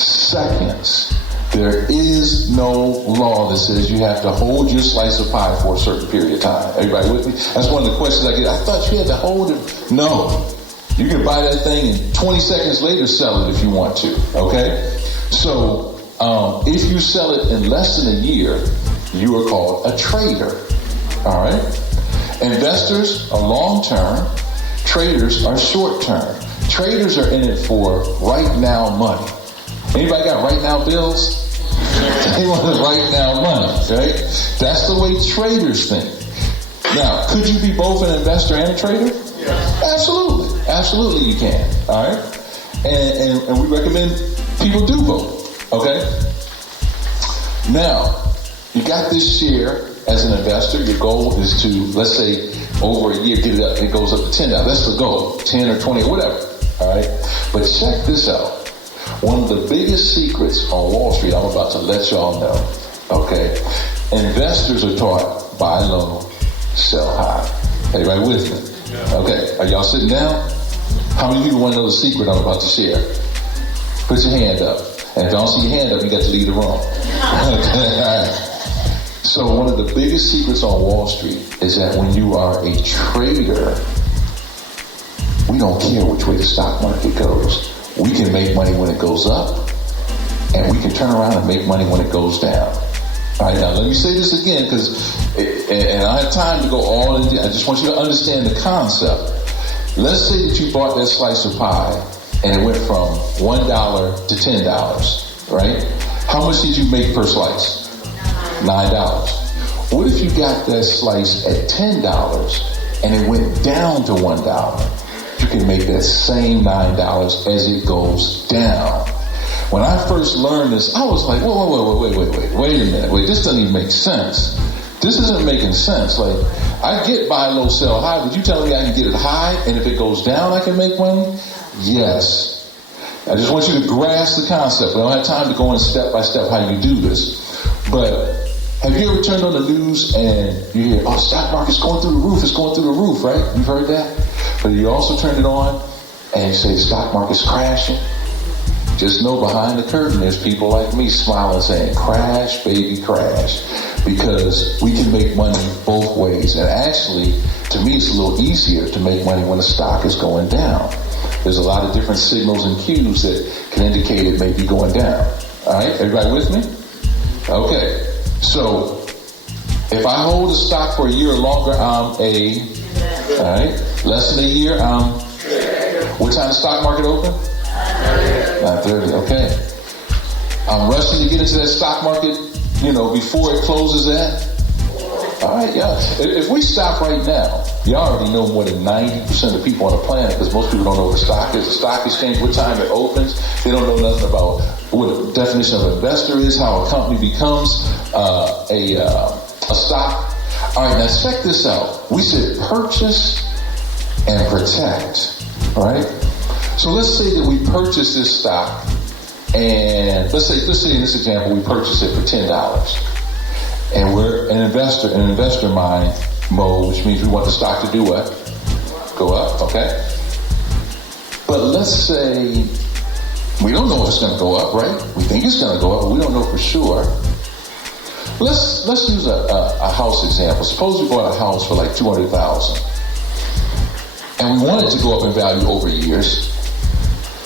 seconds. There is no law that says you have to hold your slice of pie for a certain period of time. Everybody with me? That's one of the questions I get. I thought you had to hold it. No. You can buy that thing and 20 seconds later sell it if you want to. Okay? So, if you sell it in less than a year, you are called a trader. All right? Investors are long-term. Traders are short-term. Traders are in it for right now money. Anybody got right now bills? They want right now money, right? That's the way traders think. Now, could you be both an investor and a trader? Yes. Absolutely. Absolutely you can. All right? And we recommend people do both. Okay? Now, you got this share as an investor. Your goal is to, let's say, over a year, get it up. It goes up to $10. That's the goal. 10 or 20 or whatever. All right? But check this out. One of the biggest secrets on Wall Street, I'm about to let y'all know, okay? Investors are taught buy low, sell high. Everybody with me? Yeah. Okay, are y'all sitting down? How many people want to know the secret I'm about to share? Put your hand up. And if y'all see your hand up, you got to leave the room. Okay. So one of the biggest secrets on Wall Street is that when you are a trader, we don't care which way the stock market goes. We can make money when it goes up, and we can turn around and make money when it goes down. All right, now let me say this again, and I don't have time to go all into it. I just want you to understand the concept. Let's say that you bought that slice of pie, and it went from $1 to $10, right? How much did you make per slice? $9. What if you got that slice at $10, and it went down to $1? You can make that same $9 as it goes down. When I first learned this, I was like, wait a minute. This doesn't even make sense. This isn't making sense. Like, I get buy low, sell high, but you telling me I can get it high, and if it goes down, I can make money? Yes. I just want you to grasp the concept. I don't have time to go in step by step how you do this. But have you ever turned on the news and you hear, oh, stock market's going through the roof. It's going through the roof, right? You've heard that? But you also turn it on and you say the stock market's crashing. Just know behind the curtain there's people like me smiling saying, crash, baby, crash. Because we can make money both ways. And actually, to me, it's a little easier to make money when the stock is going down. There's a lot of different signals and cues that can indicate it may be going down. All right, everybody with me? Okay, so if I hold a stock for a year or longer, I'm all right, less than a year, what time the stock market open? 9:30, okay. I'm rushing to get into that stock market, before it closes at? All right, yeah. If we stop right now, you already know more than 90% of people on the planet, because most people don't know what the stock is. The stock exchange, what time it opens. They don't know nothing about what the definition of investor is, how a company becomes a stock. All right, now check this out. We said purchase and protect, all right? So let's say that we purchase this stock, and let's say in this example we purchase it for $10, and we're an investor mind mode, which means we want the stock to do what? Go up, okay? But let's say we don't know if it's going to go up, right? We think it's going to go up, but we don't know for sure. Let's use a house example. Suppose we bought a house for like $200,000, and we want it to go up in value over years.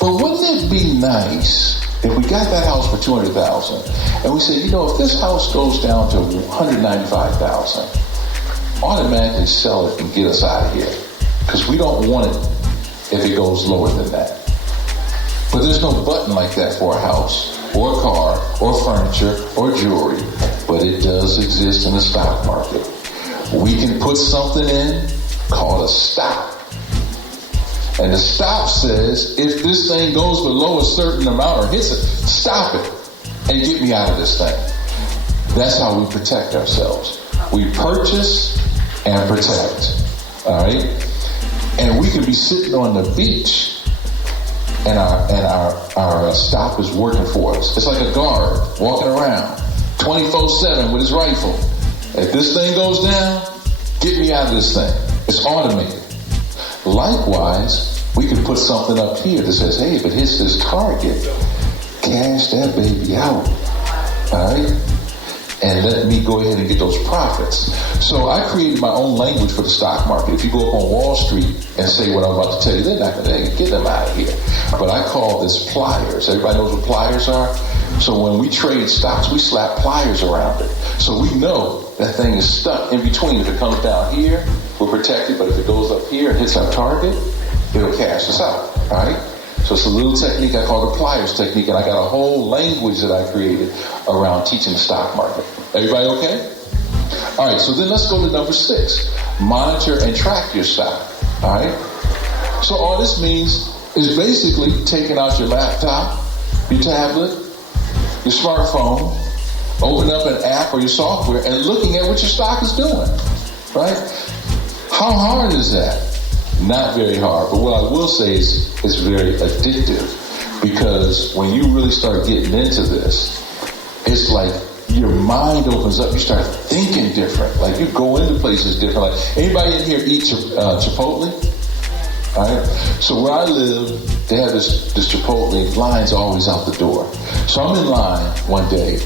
But wouldn't it be nice If we got that house for $200,000, and we said, if this house goes down to $195,000, automatically sell it and get us out of here, because we don't want it if it goes lower than that. But there's no button like that for a house, or a car, or furniture, or jewelry. But it does exist in the stock market. We can put something in called a stop. And the stop says, if this thing goes below a certain amount or hits it, stop it and get me out of this thing. That's how we protect ourselves. We purchase and protect. All right? And we can be sitting on the beach and our stop is working for us. It's like a guard walking around 24/7 with his rifle. If this thing goes down, get me out of this thing. It's automated. Likewise, we can put something up here that says, hey, if it hits this target, cash that baby out. All right? And let me go ahead and get those profits. So I created my own language for the stock market. If you go up on Wall Street and say what I'm about to tell you, they're not going to get them out of here. But I call this pliers. Everybody knows what pliers are? So when we trade stocks, we slap pliers around it. So we know that thing is stuck in between. If it comes down here, we're protected. But if it goes up here and hits our target, it'll cash us out. All right? So it's a little technique I call the pliers technique, and I got a whole language that I created around teaching the stock market. Everybody okay? All right, so then let's go to number 6. Monitor and track your stock. All right? So all this means is basically taking out your laptop, your tablet, your smartphone, open up an app or your software and looking at what your stock is doing. Right? How hard is that? Not very hard, but what I will say is it's very addictive, because when you really start getting into this, it's like your mind opens up. You start thinking different. Like you go into places different. Like anybody in here eat Chipotle? All right. So where I live, they have this Chipotle. Line's always out the door. So I'm in line one day.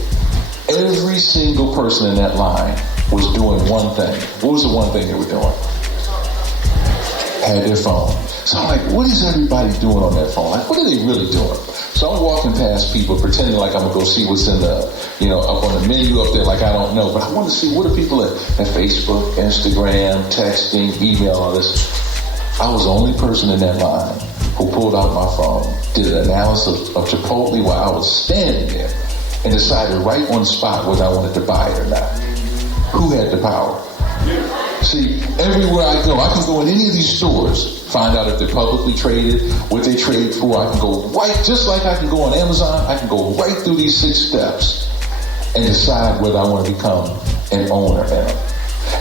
Every single person in that line was doing one thing. What was the one thing they were doing? Had their phone. So I'm like, what is everybody doing on their phone? Like, what are they really doing? So I'm walking past people pretending like I'm going to go see what's in the, up on the menu up there, like I don't know. But I want to see what are people at Facebook, Instagram, texting, email, all this. I was the only person in that line who pulled out my phone, did an analysis of Chipotle while I was standing there, and decided right on the spot whether I wanted to buy it or not. Who had the power? See, everywhere I go, I can go in any of these stores, find out if they're publicly traded, what they trade for. I can go right, just like I can go on Amazon, I can go right through these 6 steps and decide whether I want to become an owner in them.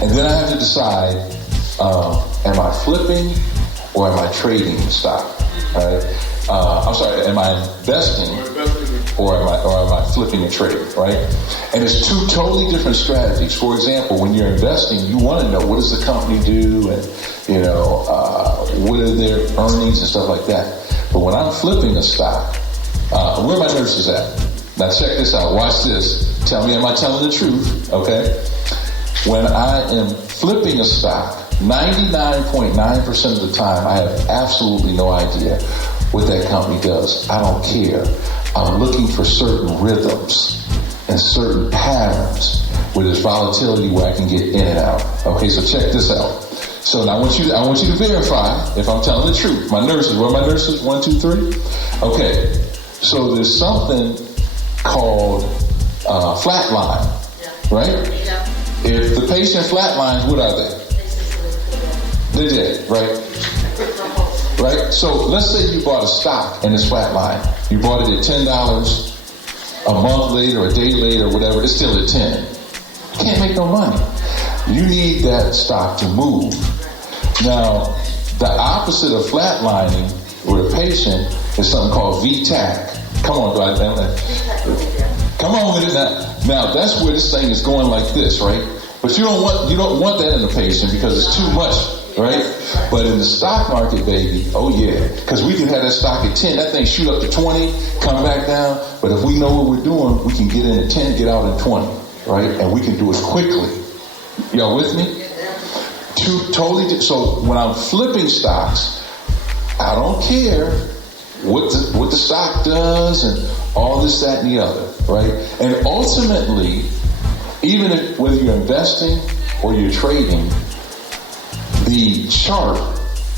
And then I have to decide, am I flipping or am I trading the stock? Right? Am I investing or am I flipping and trading, right? And it's 2 totally different strategies. For example, when you're investing, you want to know what does the company do and, what are their earnings and stuff like that. But when I'm flipping a stock, where are my nurses at? Now check this out. Watch this. Tell me, am I telling the truth? Okay? When I am flipping a stock, 99.9% of the time, I have absolutely no idea what that company does. I don't care. I'm looking for certain rhythms and certain patterns where there's volatility where I can get in and out. Okay, so check this out. So now I want you to verify if I'm telling the truth. My nurses, where are my nurses? 1, 2, 3. Okay, so there's something called flatline, right? Yeah. If the patient flatlines, what are they? They're dead, right? Right? So let's say you bought a stock and it's flatline. You bought it at $10 a month later, a day later, whatever. It's still at 10. You can't make no money. You need that stock to move. Now, the opposite of flatlining with a patient is something called VTAC. Come on, come on with it now. Now that's where this thing is going like this, right? But you don't want that in a patient because it's too much, right? But in the stock market, baby, oh yeah, because we can have that stock at 10, that thing shoot up to 20, come back down. But if we know what we're doing, we can get in at 10, get out at 20, right? And we can do it quickly. Y'all with me? So when I'm flipping stocks, I don't care what the stock does and all this, that, and the other, right? And ultimately, even if whether you're investing or you're trading, the chart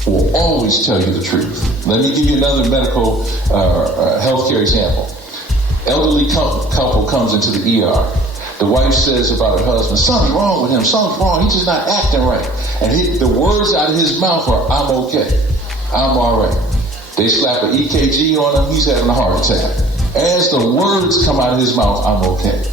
will always tell you the truth. Let me give you another medical healthcare example. Elderly couple comes into the ER. The wife says about her husband, something's wrong with him, something's wrong, he's just not acting right. And the words out of his mouth are, I'm okay, I'm all right. They slap an EKG on him, he's having a heart attack. As the words come out of his mouth, I'm okay.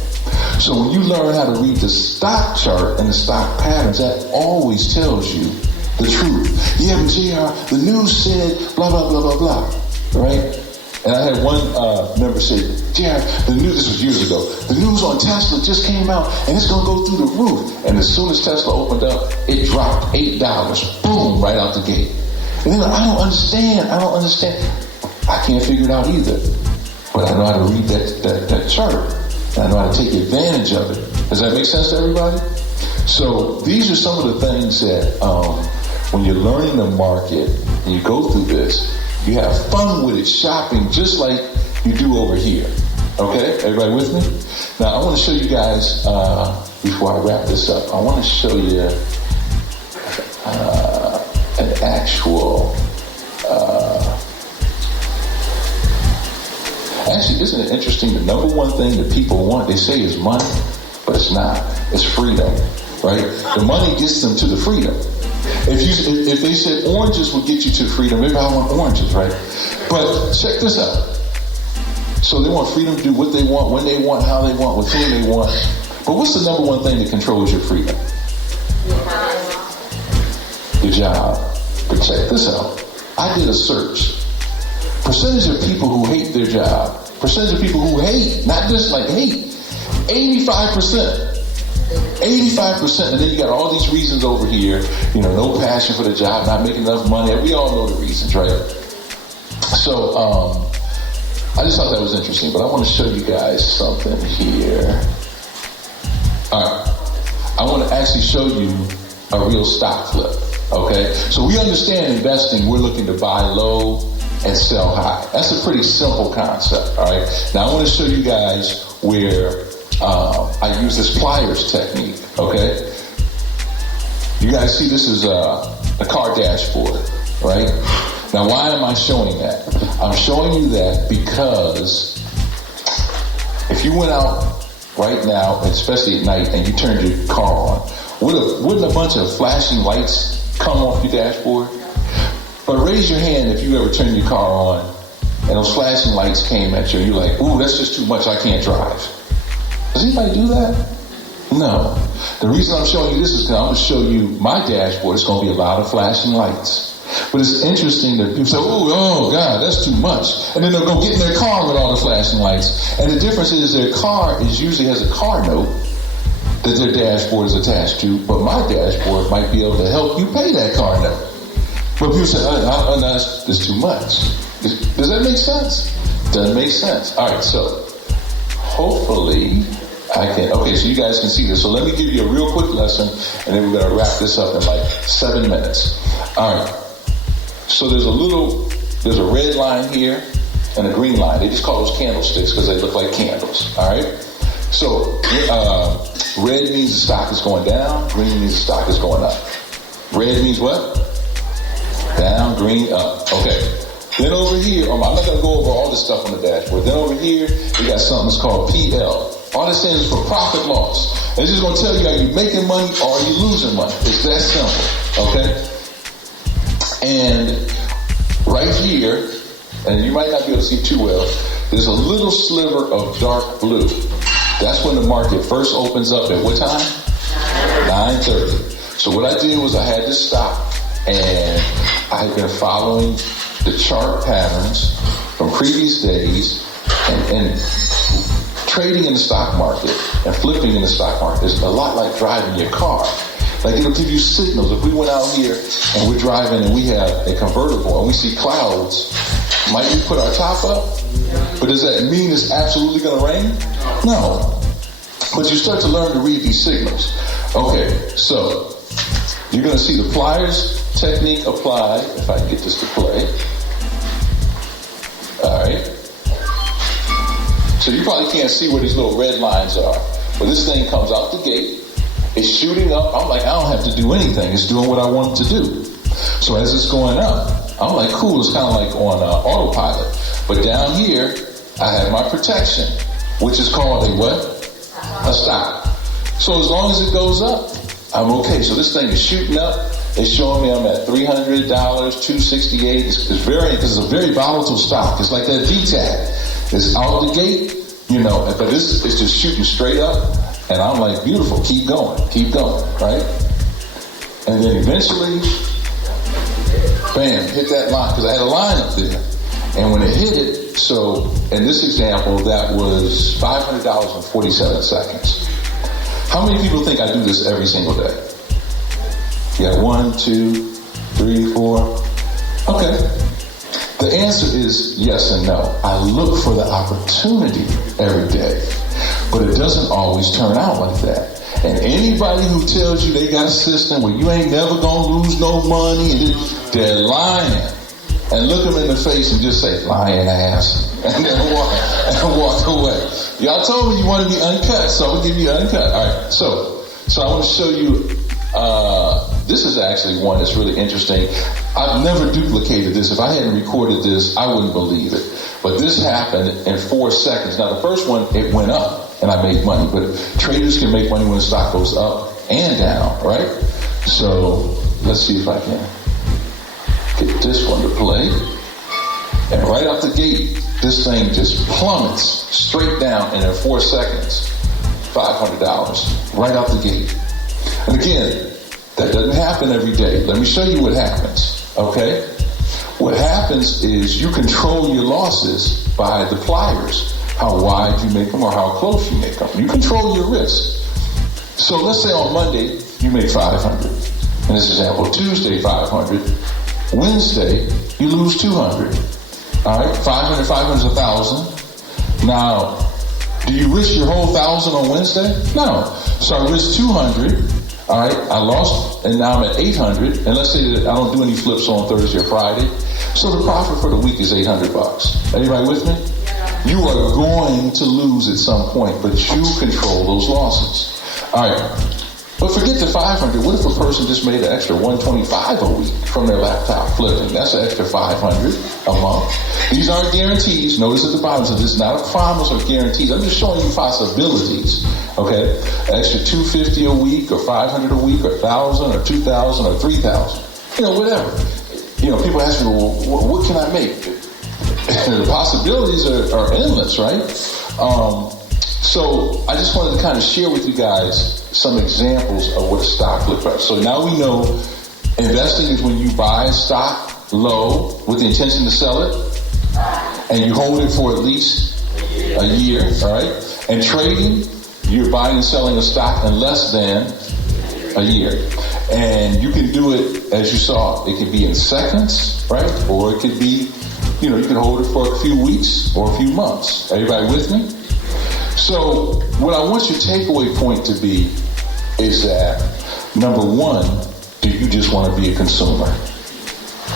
So when you learn how to read the stock chart and the stock patterns, that always tells you the truth. Yeah, but JR, the news said blah, blah, blah, blah, blah, right? And I had one member say, JR, the news, this was years ago, the news on Tesla just came out and it's going to go through the roof. And as soon as Tesla opened up, it dropped $8, boom, right out the gate. And then I don't understand. I can't figure it out either. But I know how to read that chart. And I know how to take advantage of it. Does that make sense to everybody? So these are some of the things that when you're learning the market and you go through this, you have fun with it, shopping just like you do over here. Okay? Everybody with me? Now, I want to show you guys, before I wrap this up, I want to show you an actual... Actually, isn't it interesting? The number one thing that people want, they say is money, but it's not. It's freedom, right? The money gets them to the freedom. If they said oranges would get you to freedom, maybe I want oranges, right? But check this out. So they want freedom to do what they want, when they want, how they want, with whom they want. But what's the number one thing that controls your freedom? Your job. But check this out. I did a search. Percentage of people who hate their job. Percentage of people who hate, not just like hate, 85%. 85%, and then you got all these reasons over here, no passion for the job, not making enough money. We all know the reasons, right? So, I just thought that was interesting, but I want to show you guys something here. All right. I want to actually show you a real stock flip, okay? So we understand investing, we're looking to buy low and sell high. That's a pretty simple concept, all right? Now, I want to show you guys where I use this pliers technique, okay? You guys see this is a car dashboard, right? Now, why am I showing that? I'm showing you that because if you went out right now, especially at night, and you turned your car on, wouldn't a bunch of flashing lights come off your dashboard? But raise your hand if you ever turned your car on and those flashing lights came at you and you're like, ooh, that's just too much, I can't drive. Does anybody do that? No. The reason I'm showing you this is because I'm going to show you my dashboard. It's going to be a lot of flashing lights. But it's interesting that people say, oh God, that's too much. And then they'll go get in their car with all the flashing lights. And the difference is their car usually has a car note that their dashboard is attached to, but my dashboard might be able to help you pay that car note. But people say, that's too much. Does that make sense? Doesn't make sense. All right, so hopefully I can, okay, so you guys can see this. So let me give you a real quick lesson, and then we're going to wrap this up in like 7 minutes. All right. So there's a red line here and a green line. They just call those candlesticks because they look like candles. All right. So red means the stock is going down. Green means the stock is going up. Red means what? Down, green, up. Okay. Then over here, I'm not going to go over all this stuff on the dashboard. Then over here, we got something that's called PL. All this stands for profit loss. It's just going to tell you are you making money or are you losing money. It's that simple. Okay? And right here, and you might not be able to see too well, there's a little sliver of dark blue. That's when the market first opens up at what time? 9:30. So what I did was I had this stock, and I had been following the chart patterns from previous days, and trading in the stock market and flipping in the stock market is a lot like driving your car. Like it'll give you signals. If we went out here and we're driving and we have a convertible and we see clouds, might we put our top up? But does that mean it's absolutely going to rain? No. But you start to learn to read these signals. Okay, so you're going to see the pliers technique applied. If I can get this to play. So you probably can't see where these little red lines are. But this thing comes out the gate. It's shooting up. I'm like, I don't have to do anything. It's doing what I want it to do. So as it's going up, I'm like, cool. It's kind of like on autopilot. But down here, I have my protection, which is called a what? A stop. So as long as it goes up, I'm okay. So this thing is shooting up. It's showing me I'm at $300, $268. It's varying because it's a very volatile stock. It's like that D-tag. It's out the gate, but it's just shooting straight up. And I'm like, beautiful, keep going, right? And then eventually, bam, hit that line, because I had a line up there. And when it hit it, so in this example, that was $500.47. How many people think I do this every single day? You got 1, 2, 3, 4. Okay. The answer is yes and no. I look for the opportunity every day, but it doesn't always turn out like that. And anybody who tells you they got a system where you ain't never gonna lose no money, they're lying. And look them in the face and just say, lying ass, and then walk away. Y'all told me you wanted to be uncut, so I'm gonna give you uncut. All right, so I want to show you. This is actually one that's really interesting. I've never duplicated this. If I hadn't recorded this, I wouldn't believe it. But this happened in 4 seconds. Now, the first one, it went up, and I made money. But traders can make money when the stock goes up and down, right? So let's see if I can get this one to play. And right out the gate, this thing just plummets straight down, and in 4 seconds, $500 right out the gate. And again, that doesn't happen every day. Let me show you what happens, okay? What happens is you control your losses by the pliers, how wide you make them or how close you make them. You control your risk. So let's say on Monday, you make 500. In this example, Tuesday, 500. Wednesday, you lose 200. All right, 500 is 1,000. Now, do you risk your whole 1,000 on Wednesday? No. So I risk 200. All right, I lost, and now I'm at 800. And let's say that I don't do any flips on Thursday or Friday. So the profit for the week is $800. Anybody with me? Yeah. You are going to lose at some point, but you control those losses. All right, but forget the 500. What if a person just made an extra 125 a week from their laptop flipping? That's an extra 500 a month. These aren't guarantees. Notice at the bottom, so this is not a promise or guarantees. I'm just showing you possibilities. Okay, an extra 250 a week, or 500 a week, or 1,000, or 2,000, or 3,000. Whatever. People ask me, well, what can I make? The possibilities are endless, right? So I just wanted to kind of share with you guys some examples of what a stock looks like. So now we know investing is when you buy a stock low with the intention to sell it, and you hold it for at least a year, all right? And trading, you're buying and selling a stock in less than a year. And you can do it, as you saw, it could be in seconds, right? Or it could be, you can hold it for a few weeks or a few months. Everybody with me? So what I want your takeaway point to be is that, number one, do you just want to be a consumer?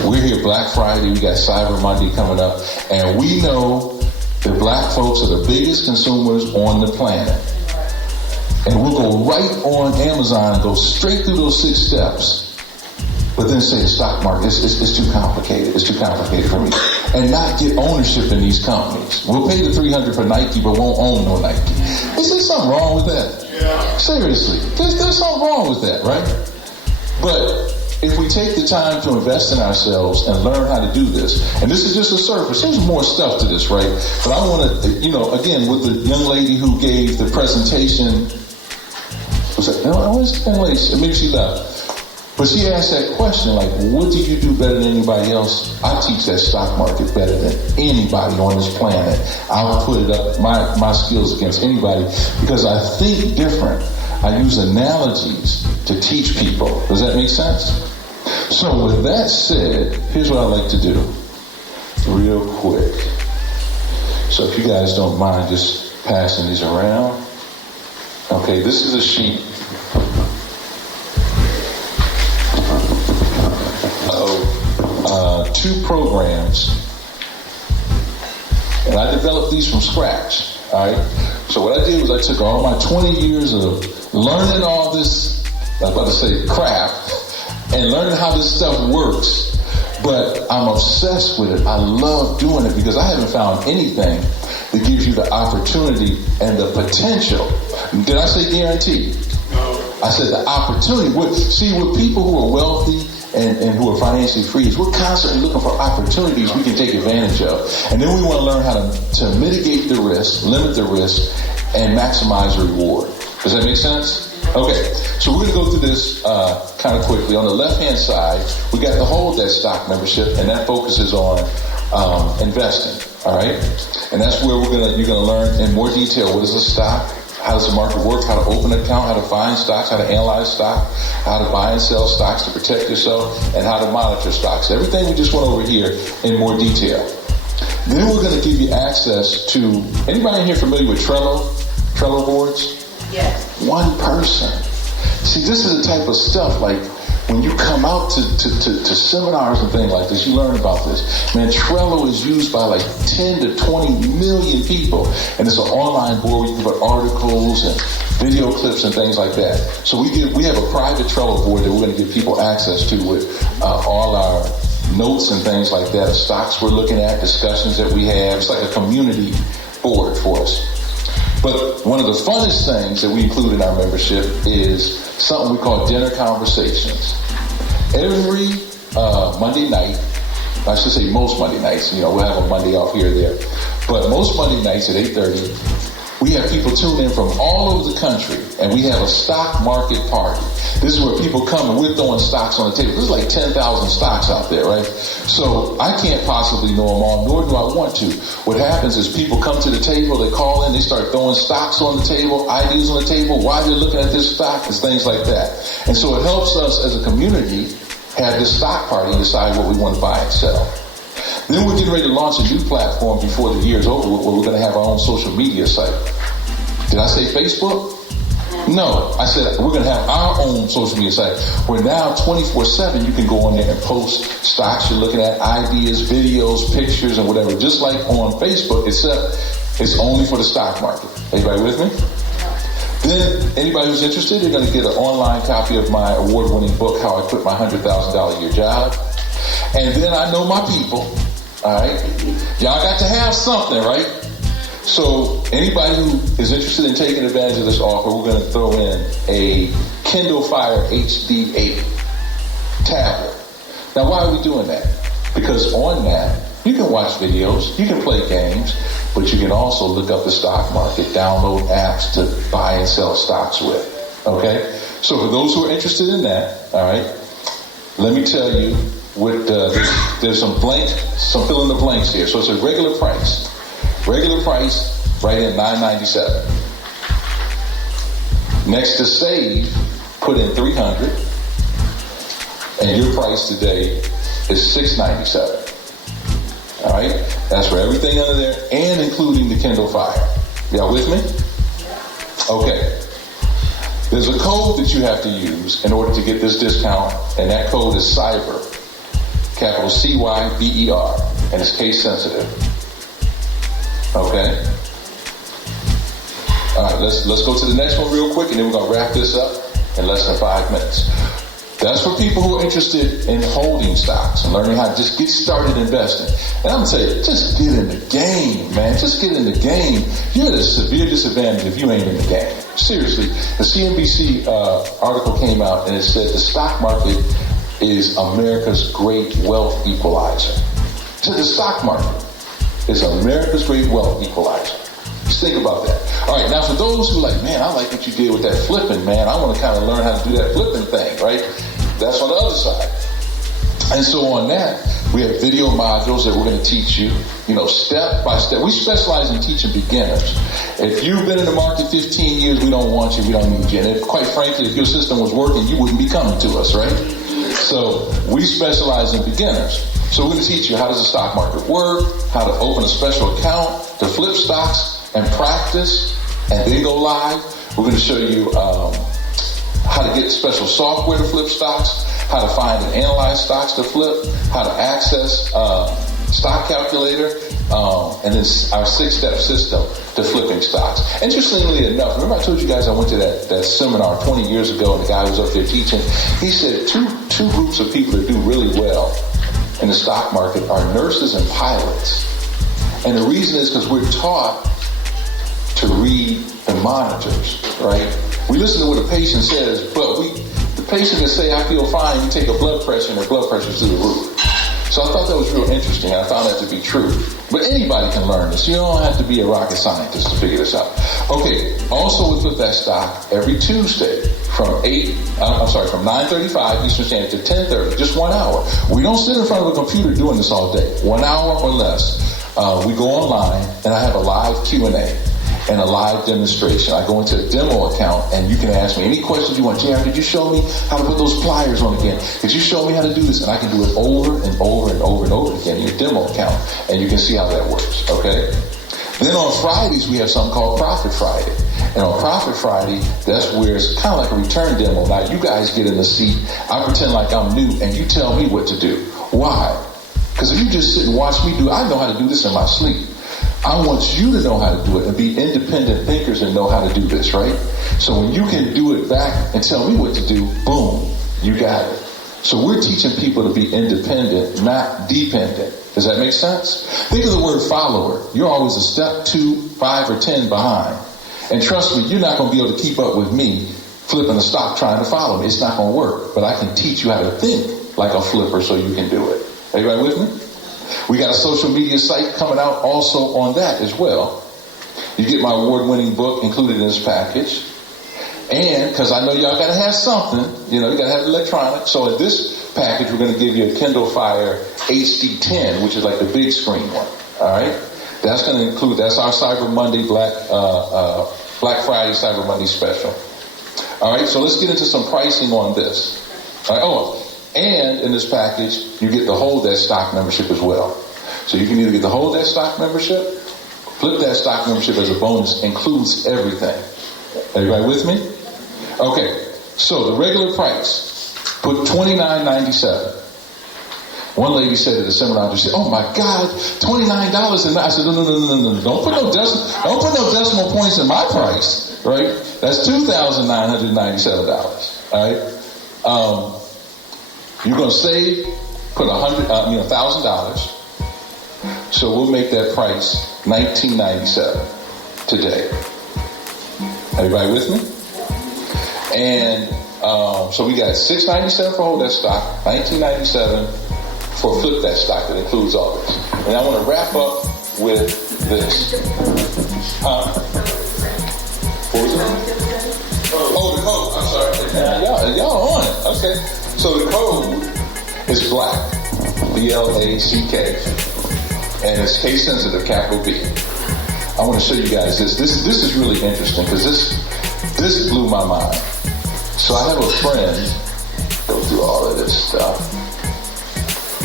We're here Black Friday, we got Cyber Monday coming up, and we know that black folks are the biggest consumers on the planet. And we'll go right on Amazon and go straight through those 6 steps. But then say the stock market, it's too complicated. It's too complicated for me. And not get ownership in these companies. We'll pay the $300 for Nike, but won't own no Nike. Is there something wrong with that? Yeah. Seriously. There's something wrong with that, right? But if we take the time to invest in ourselves and learn how to do this, and this is just a surface, there's more stuff to this, right? But I want to, again, with the young lady who gave the presentation, maybe she left. But she asked that question, like, what do you do better than anybody else? I teach that stock market better than anybody on this planet. I'll put it up, my skills against anybody, because I think different. I use analogies to teach people. Does that make sense? So with that said, here's what I like to do real quick. So if you guys don't mind just passing these around. Okay, this is a sheet of 2 programs, and I developed these from scratch. All right. So what I did was I took all my 20 years of learning all this, I was about to say crap, and learning how this stuff works. But I'm obsessed with it. I love doing it because I haven't found anything that gives you the opportunity and the potential. Did I say guarantee? No. I said the opportunity. See, with people who are wealthy and who are financially free, we're constantly looking for opportunities we can take advantage of. And then we want to learn how to mitigate the risk, limit the risk, and maximize the reward. Does that make sense? Okay, so we're going to go through this kind of quickly. On the left-hand side, we got the Hold That Stock membership, and that focuses on investing, all right? And that's where you're going to learn in more detail what is a stock, how does the market work, how to open an account, how to find stocks, how to analyze stock, how to buy and sell stocks to protect yourself, and how to monitor stocks. Everything we just went over here in more detail. Then we're going to give you access to, anybody in here familiar with Trello boards? Yes. One person. See, this is the type of stuff like when you come out to seminars and things like this, you learn about this. Man, Trello is used by like 10 to 20 million people. And it's an online board where you can put articles and video clips and things like that. So we have a private Trello board that we're going to give people access to with all our notes and things like that, stocks we're looking at, discussions that we have. It's like a community board for us. But one of the funnest things that we include in our membership is something we call dinner conversations. Every Monday night, I should say most Monday nights, we'll have a Monday off here or there, but most Monday nights at 8:30, we have people tune in from all over the country, and we have a stock market party. This is where people come and we're throwing stocks on the table. There's like 10,000 stocks out there, right? So I can't possibly know them all, nor do I want to. What happens is people come to the table, they call in, they start throwing stocks on the table, ideas on the table, why they're looking at this stock, and things like that. And so it helps us as a community have this stock party and decide what we want to buy and sell. Then we're getting ready to launch a new platform before the year is over where we're going to have our own social media site. Did I say Facebook? No, I said we're going to have our own social media site where now 24/7 you can go on there and post stocks you're looking at, ideas, videos, pictures, and whatever, just like on Facebook, except it's only for the stock market. Everybody with me? Then anybody who's interested, they're going to get an online copy of my award-winning book, How I Quit My $100,000 a Year Job. And then I know my people, all right? Y'all got to have something, right? So anybody who is interested in taking advantage of this offer, we're going to throw in a Kindle Fire HD8 tablet. Now, why are we doing that? Because on that, you can watch videos, you can play games, but you can also look up the stock market, download apps to buy and sell stocks with, okay? So for those who are interested in that, all right, let me tell you what, there's some fill in the blanks here. So it's a regular price. Regular price, right at $9.97. Next to save, put in $300, and your price today is $6.97. All right, that's for everything under there, and including the Kindle Fire. Y'all with me? Okay. There's a code that you have to use in order to get this discount, and that code is CYBER, capital CYBER, and it's case sensitive. Okay. All right, let's go to the next one real quick, and then we're going to wrap this up in less than 5 minutes. That's for people who are interested in holding stocks and learning how to just get started investing. And I'm going to tell you, just get in the game, man. Just get in the game. You're at a severe disadvantage if you ain't in the game. Seriously, the CNBC article came out, and it said the stock market is America's great wealth equalizer. So the stock market is America's great wealth equalizer. Just think about that. All right, now for those who are like, man, I like what you did with that flipping, man. I want to kind of learn how to do that flipping thing, right? That's on the other side. And so on that, we have video modules that we're going to teach you, step by step. We specialize in teaching beginners. If you've been in the market 15 years, we don't want you, we don't need you. And quite frankly, if your system was working, you wouldn't be coming to us, right? So we specialize in beginners. So we're going to teach you how does the stock market work, how to open a special account, to flip stocks and practice, and then go live. We're going to show you how to get special software to flip stocks, how to find and analyze stocks to flip, how to access stock calculator, and then our 6-step system to flipping stocks. Interestingly enough, remember I told you guys I went to that seminar 20 years ago, and the guy was up there teaching. He said two groups of people that do really well in the stock market are nurses and pilots. And the reason is because we're taught to read the monitors, right? We listen to what a patient says, but the patient can say, I feel fine, you take a blood pressure, and their blood pressure's through the roof. So I thought that was real interesting. I found that to be true. But anybody can learn this. You don't have to be a rocket scientist to figure this out. Okay, also with Flip That Stock, every Tuesday from 9:35 Eastern Standard to 10:30, just 1 hour. We don't sit in front of a computer doing this all day. 1 hour or less. We go online, and I have a live Q&A. And a live demonstration. I go into a demo account, and you can ask me any questions you want. JR, did you show me how to put those pliers on again? Did you show me how to do this? And I can do it over and over and over and over again in your demo account, and you can see how that works, okay? Then on Fridays, we have something called Profit Friday. And on Profit Friday, that's where it's kind of like a return demo. Now, you guys get in the seat. I pretend like I'm new, and you tell me what to do. Why? Because if you just sit and watch me do it, I know how to do this in my sleep. I want you to know how to do it and be independent thinkers and know how to do this, right? So when you can do it back and tell me what to do, boom, you got it. So we're teaching people to be independent, not dependent. Does that make sense? Think of the word follower. You're always a step 2, 5, or 10 behind. And trust me, you're not going to be able to keep up with me flipping a stock trying to follow me. It's not going to work. But I can teach you how to think like a flipper so you can do it. Everybody with me? We got a social media site coming out also on that as well. You get my award-winning book included in this package. And, because I know y'all got to have something, you got to have electronic. So in this package, we're going to give you a Kindle Fire HD10, which is like the big screen one. All right? That's going to include, that's our Cyber Monday, Black Friday, Cyber Monday special. All right? So let's get into some pricing on this. All right? And in this package, you get the Hold That Stock membership as well. So you can either get the Hold That Stock membership, Flip That Stock membership as a bonus, includes everything. Everybody with me? Okay, so the regular price, put $29.97. One lady said at the seminar, she said, "Oh my God, $29!" And I said, No. Don't put no decimal points in my price, right? That's $2,997. All right. You're going to save, put $1,000. So we'll make that price $19.97 today. Everybody with me? And so we got $6.97 for Hold That Stock, $19.97 for Flip That Stock. That includes all this. And I want to wrap up with this. What was it? Oh, the code. I'm sorry. Y'all on it. Okay. So the code is BLACK, BLACK, and it's case sensitive, capital B. I want to show you guys this. This is really interesting because this blew my mind. So I have a friend go through all of this stuff,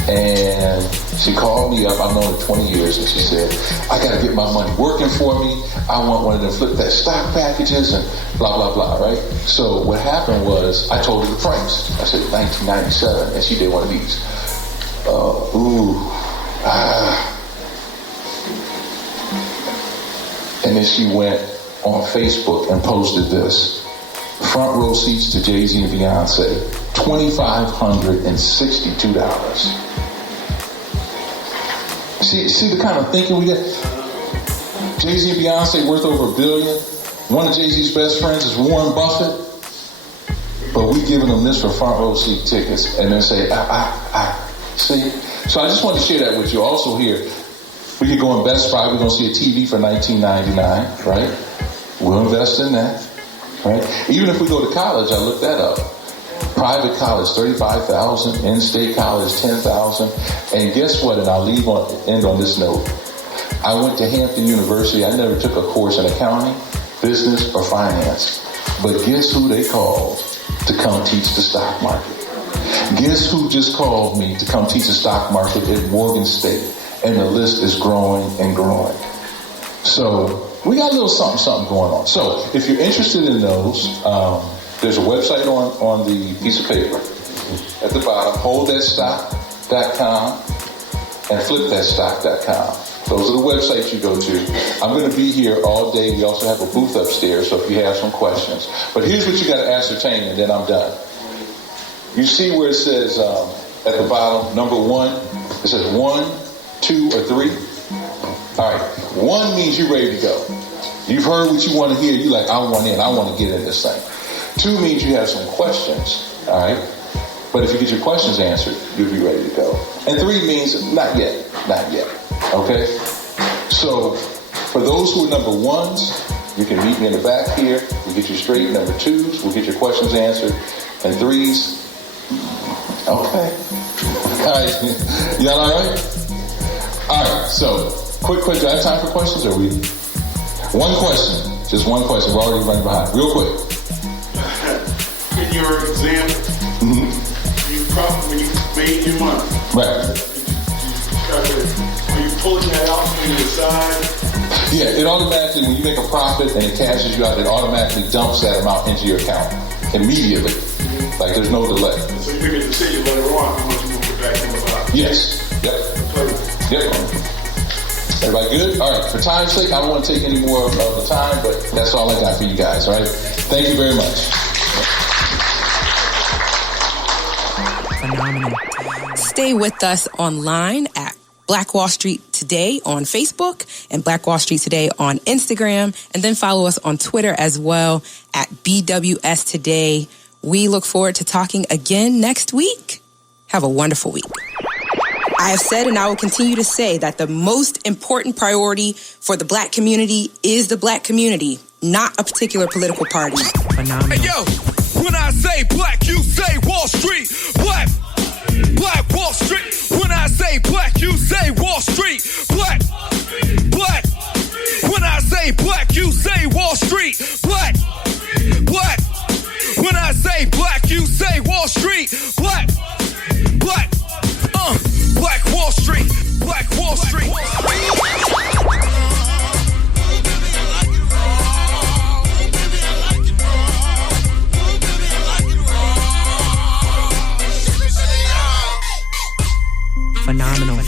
and she called me up. I've known her 20 years, and she said, "I got to get my money working for me. I want one of them Flip That Stock packages and blah blah blah." Right? So what happened was I told her the price. I said $19.97, and she did one of these. And then she went on Facebook and posted this. Front row seats to Jay-Z and Beyonce, $2,562. See the kind of thinking we get? Jay-Z and Beyonce worth over $1 billion. One of Jay-Z's best friends is Warren Buffett. But we giving them this for front row seat tickets and then say, see? So I just wanted to share that with you. Also here, we could go in Best Buy. We're going to see a TV for $19.99, right? We'll invest in that, right? Even if we go to college, I looked that up. Private college, $35,000. In-state college, $10,000. And guess what? And I'll end on this note. I went to Hampton University. I never took a course in accounting, business, or finance. But guess who they called to come teach the stock market? Guess who just called me to come teach the stock market at Morgan State? And the list is growing and growing. So we got a little something going on. So if you're interested in those, there's a website on the piece of paper at the bottom, holdthatstock.com. and flipthatstock.com. Those are the websites you go to. I'm going to be here all day. We also have a booth upstairs, so if you have some questions. But here's what you got to ascertain, and then I'm done. You see where it says at the bottom, number 1, it says 1, 2, or 3. All right, 1 means you're ready to go. You've heard what you want to hear. You're like, I want in. I want to get in this thing. 2 means you have some questions. All right? But if you get your questions answered, you'll be ready to go. And 3 means not yet. Not yet. Okay? So for those who are number 1s, you can meet me in the back here. We'll get you straight. Number 2s, we'll get your questions answered. And 3s, okay. All right. Y'all all right? All right. So quick question. Do I have time for questions, or we? One question. Just one question. We're already running behind. Real quick. In your example, when you made your money, Right. are you pulling that out from your side? Yeah, it automatically, when you make a profit and it cashes you out, it automatically dumps that amount into your account immediately. Like there's no delay. So you make a decision later on how much you want to put back in the box. Yes. Yep. Yep. Everybody good? All right. For time's sake, I don't want to take any more of the time, but that's all I got for you guys. All right. Thank you very much. Phenomenal. Stay with us online at Black Wall Street Today on Facebook and Black Wall Street Today on Instagram, and then follow us on Twitter as well at BWS Today. We look forward to talking again next week. Have a wonderful week. I have said, and I will continue to say, that the most important priority for the Black community is the Black community, not a particular political party. Phenomenal. Hey, yo, when I say black, you say Wall Street. Black Wall Street. When I say black, you say Wall Street. Black. When I say black, you say Wall Street. Black. When I say black, you say Wall Street. Black. Black Wall Street. Black Wall Street. Phenomenal.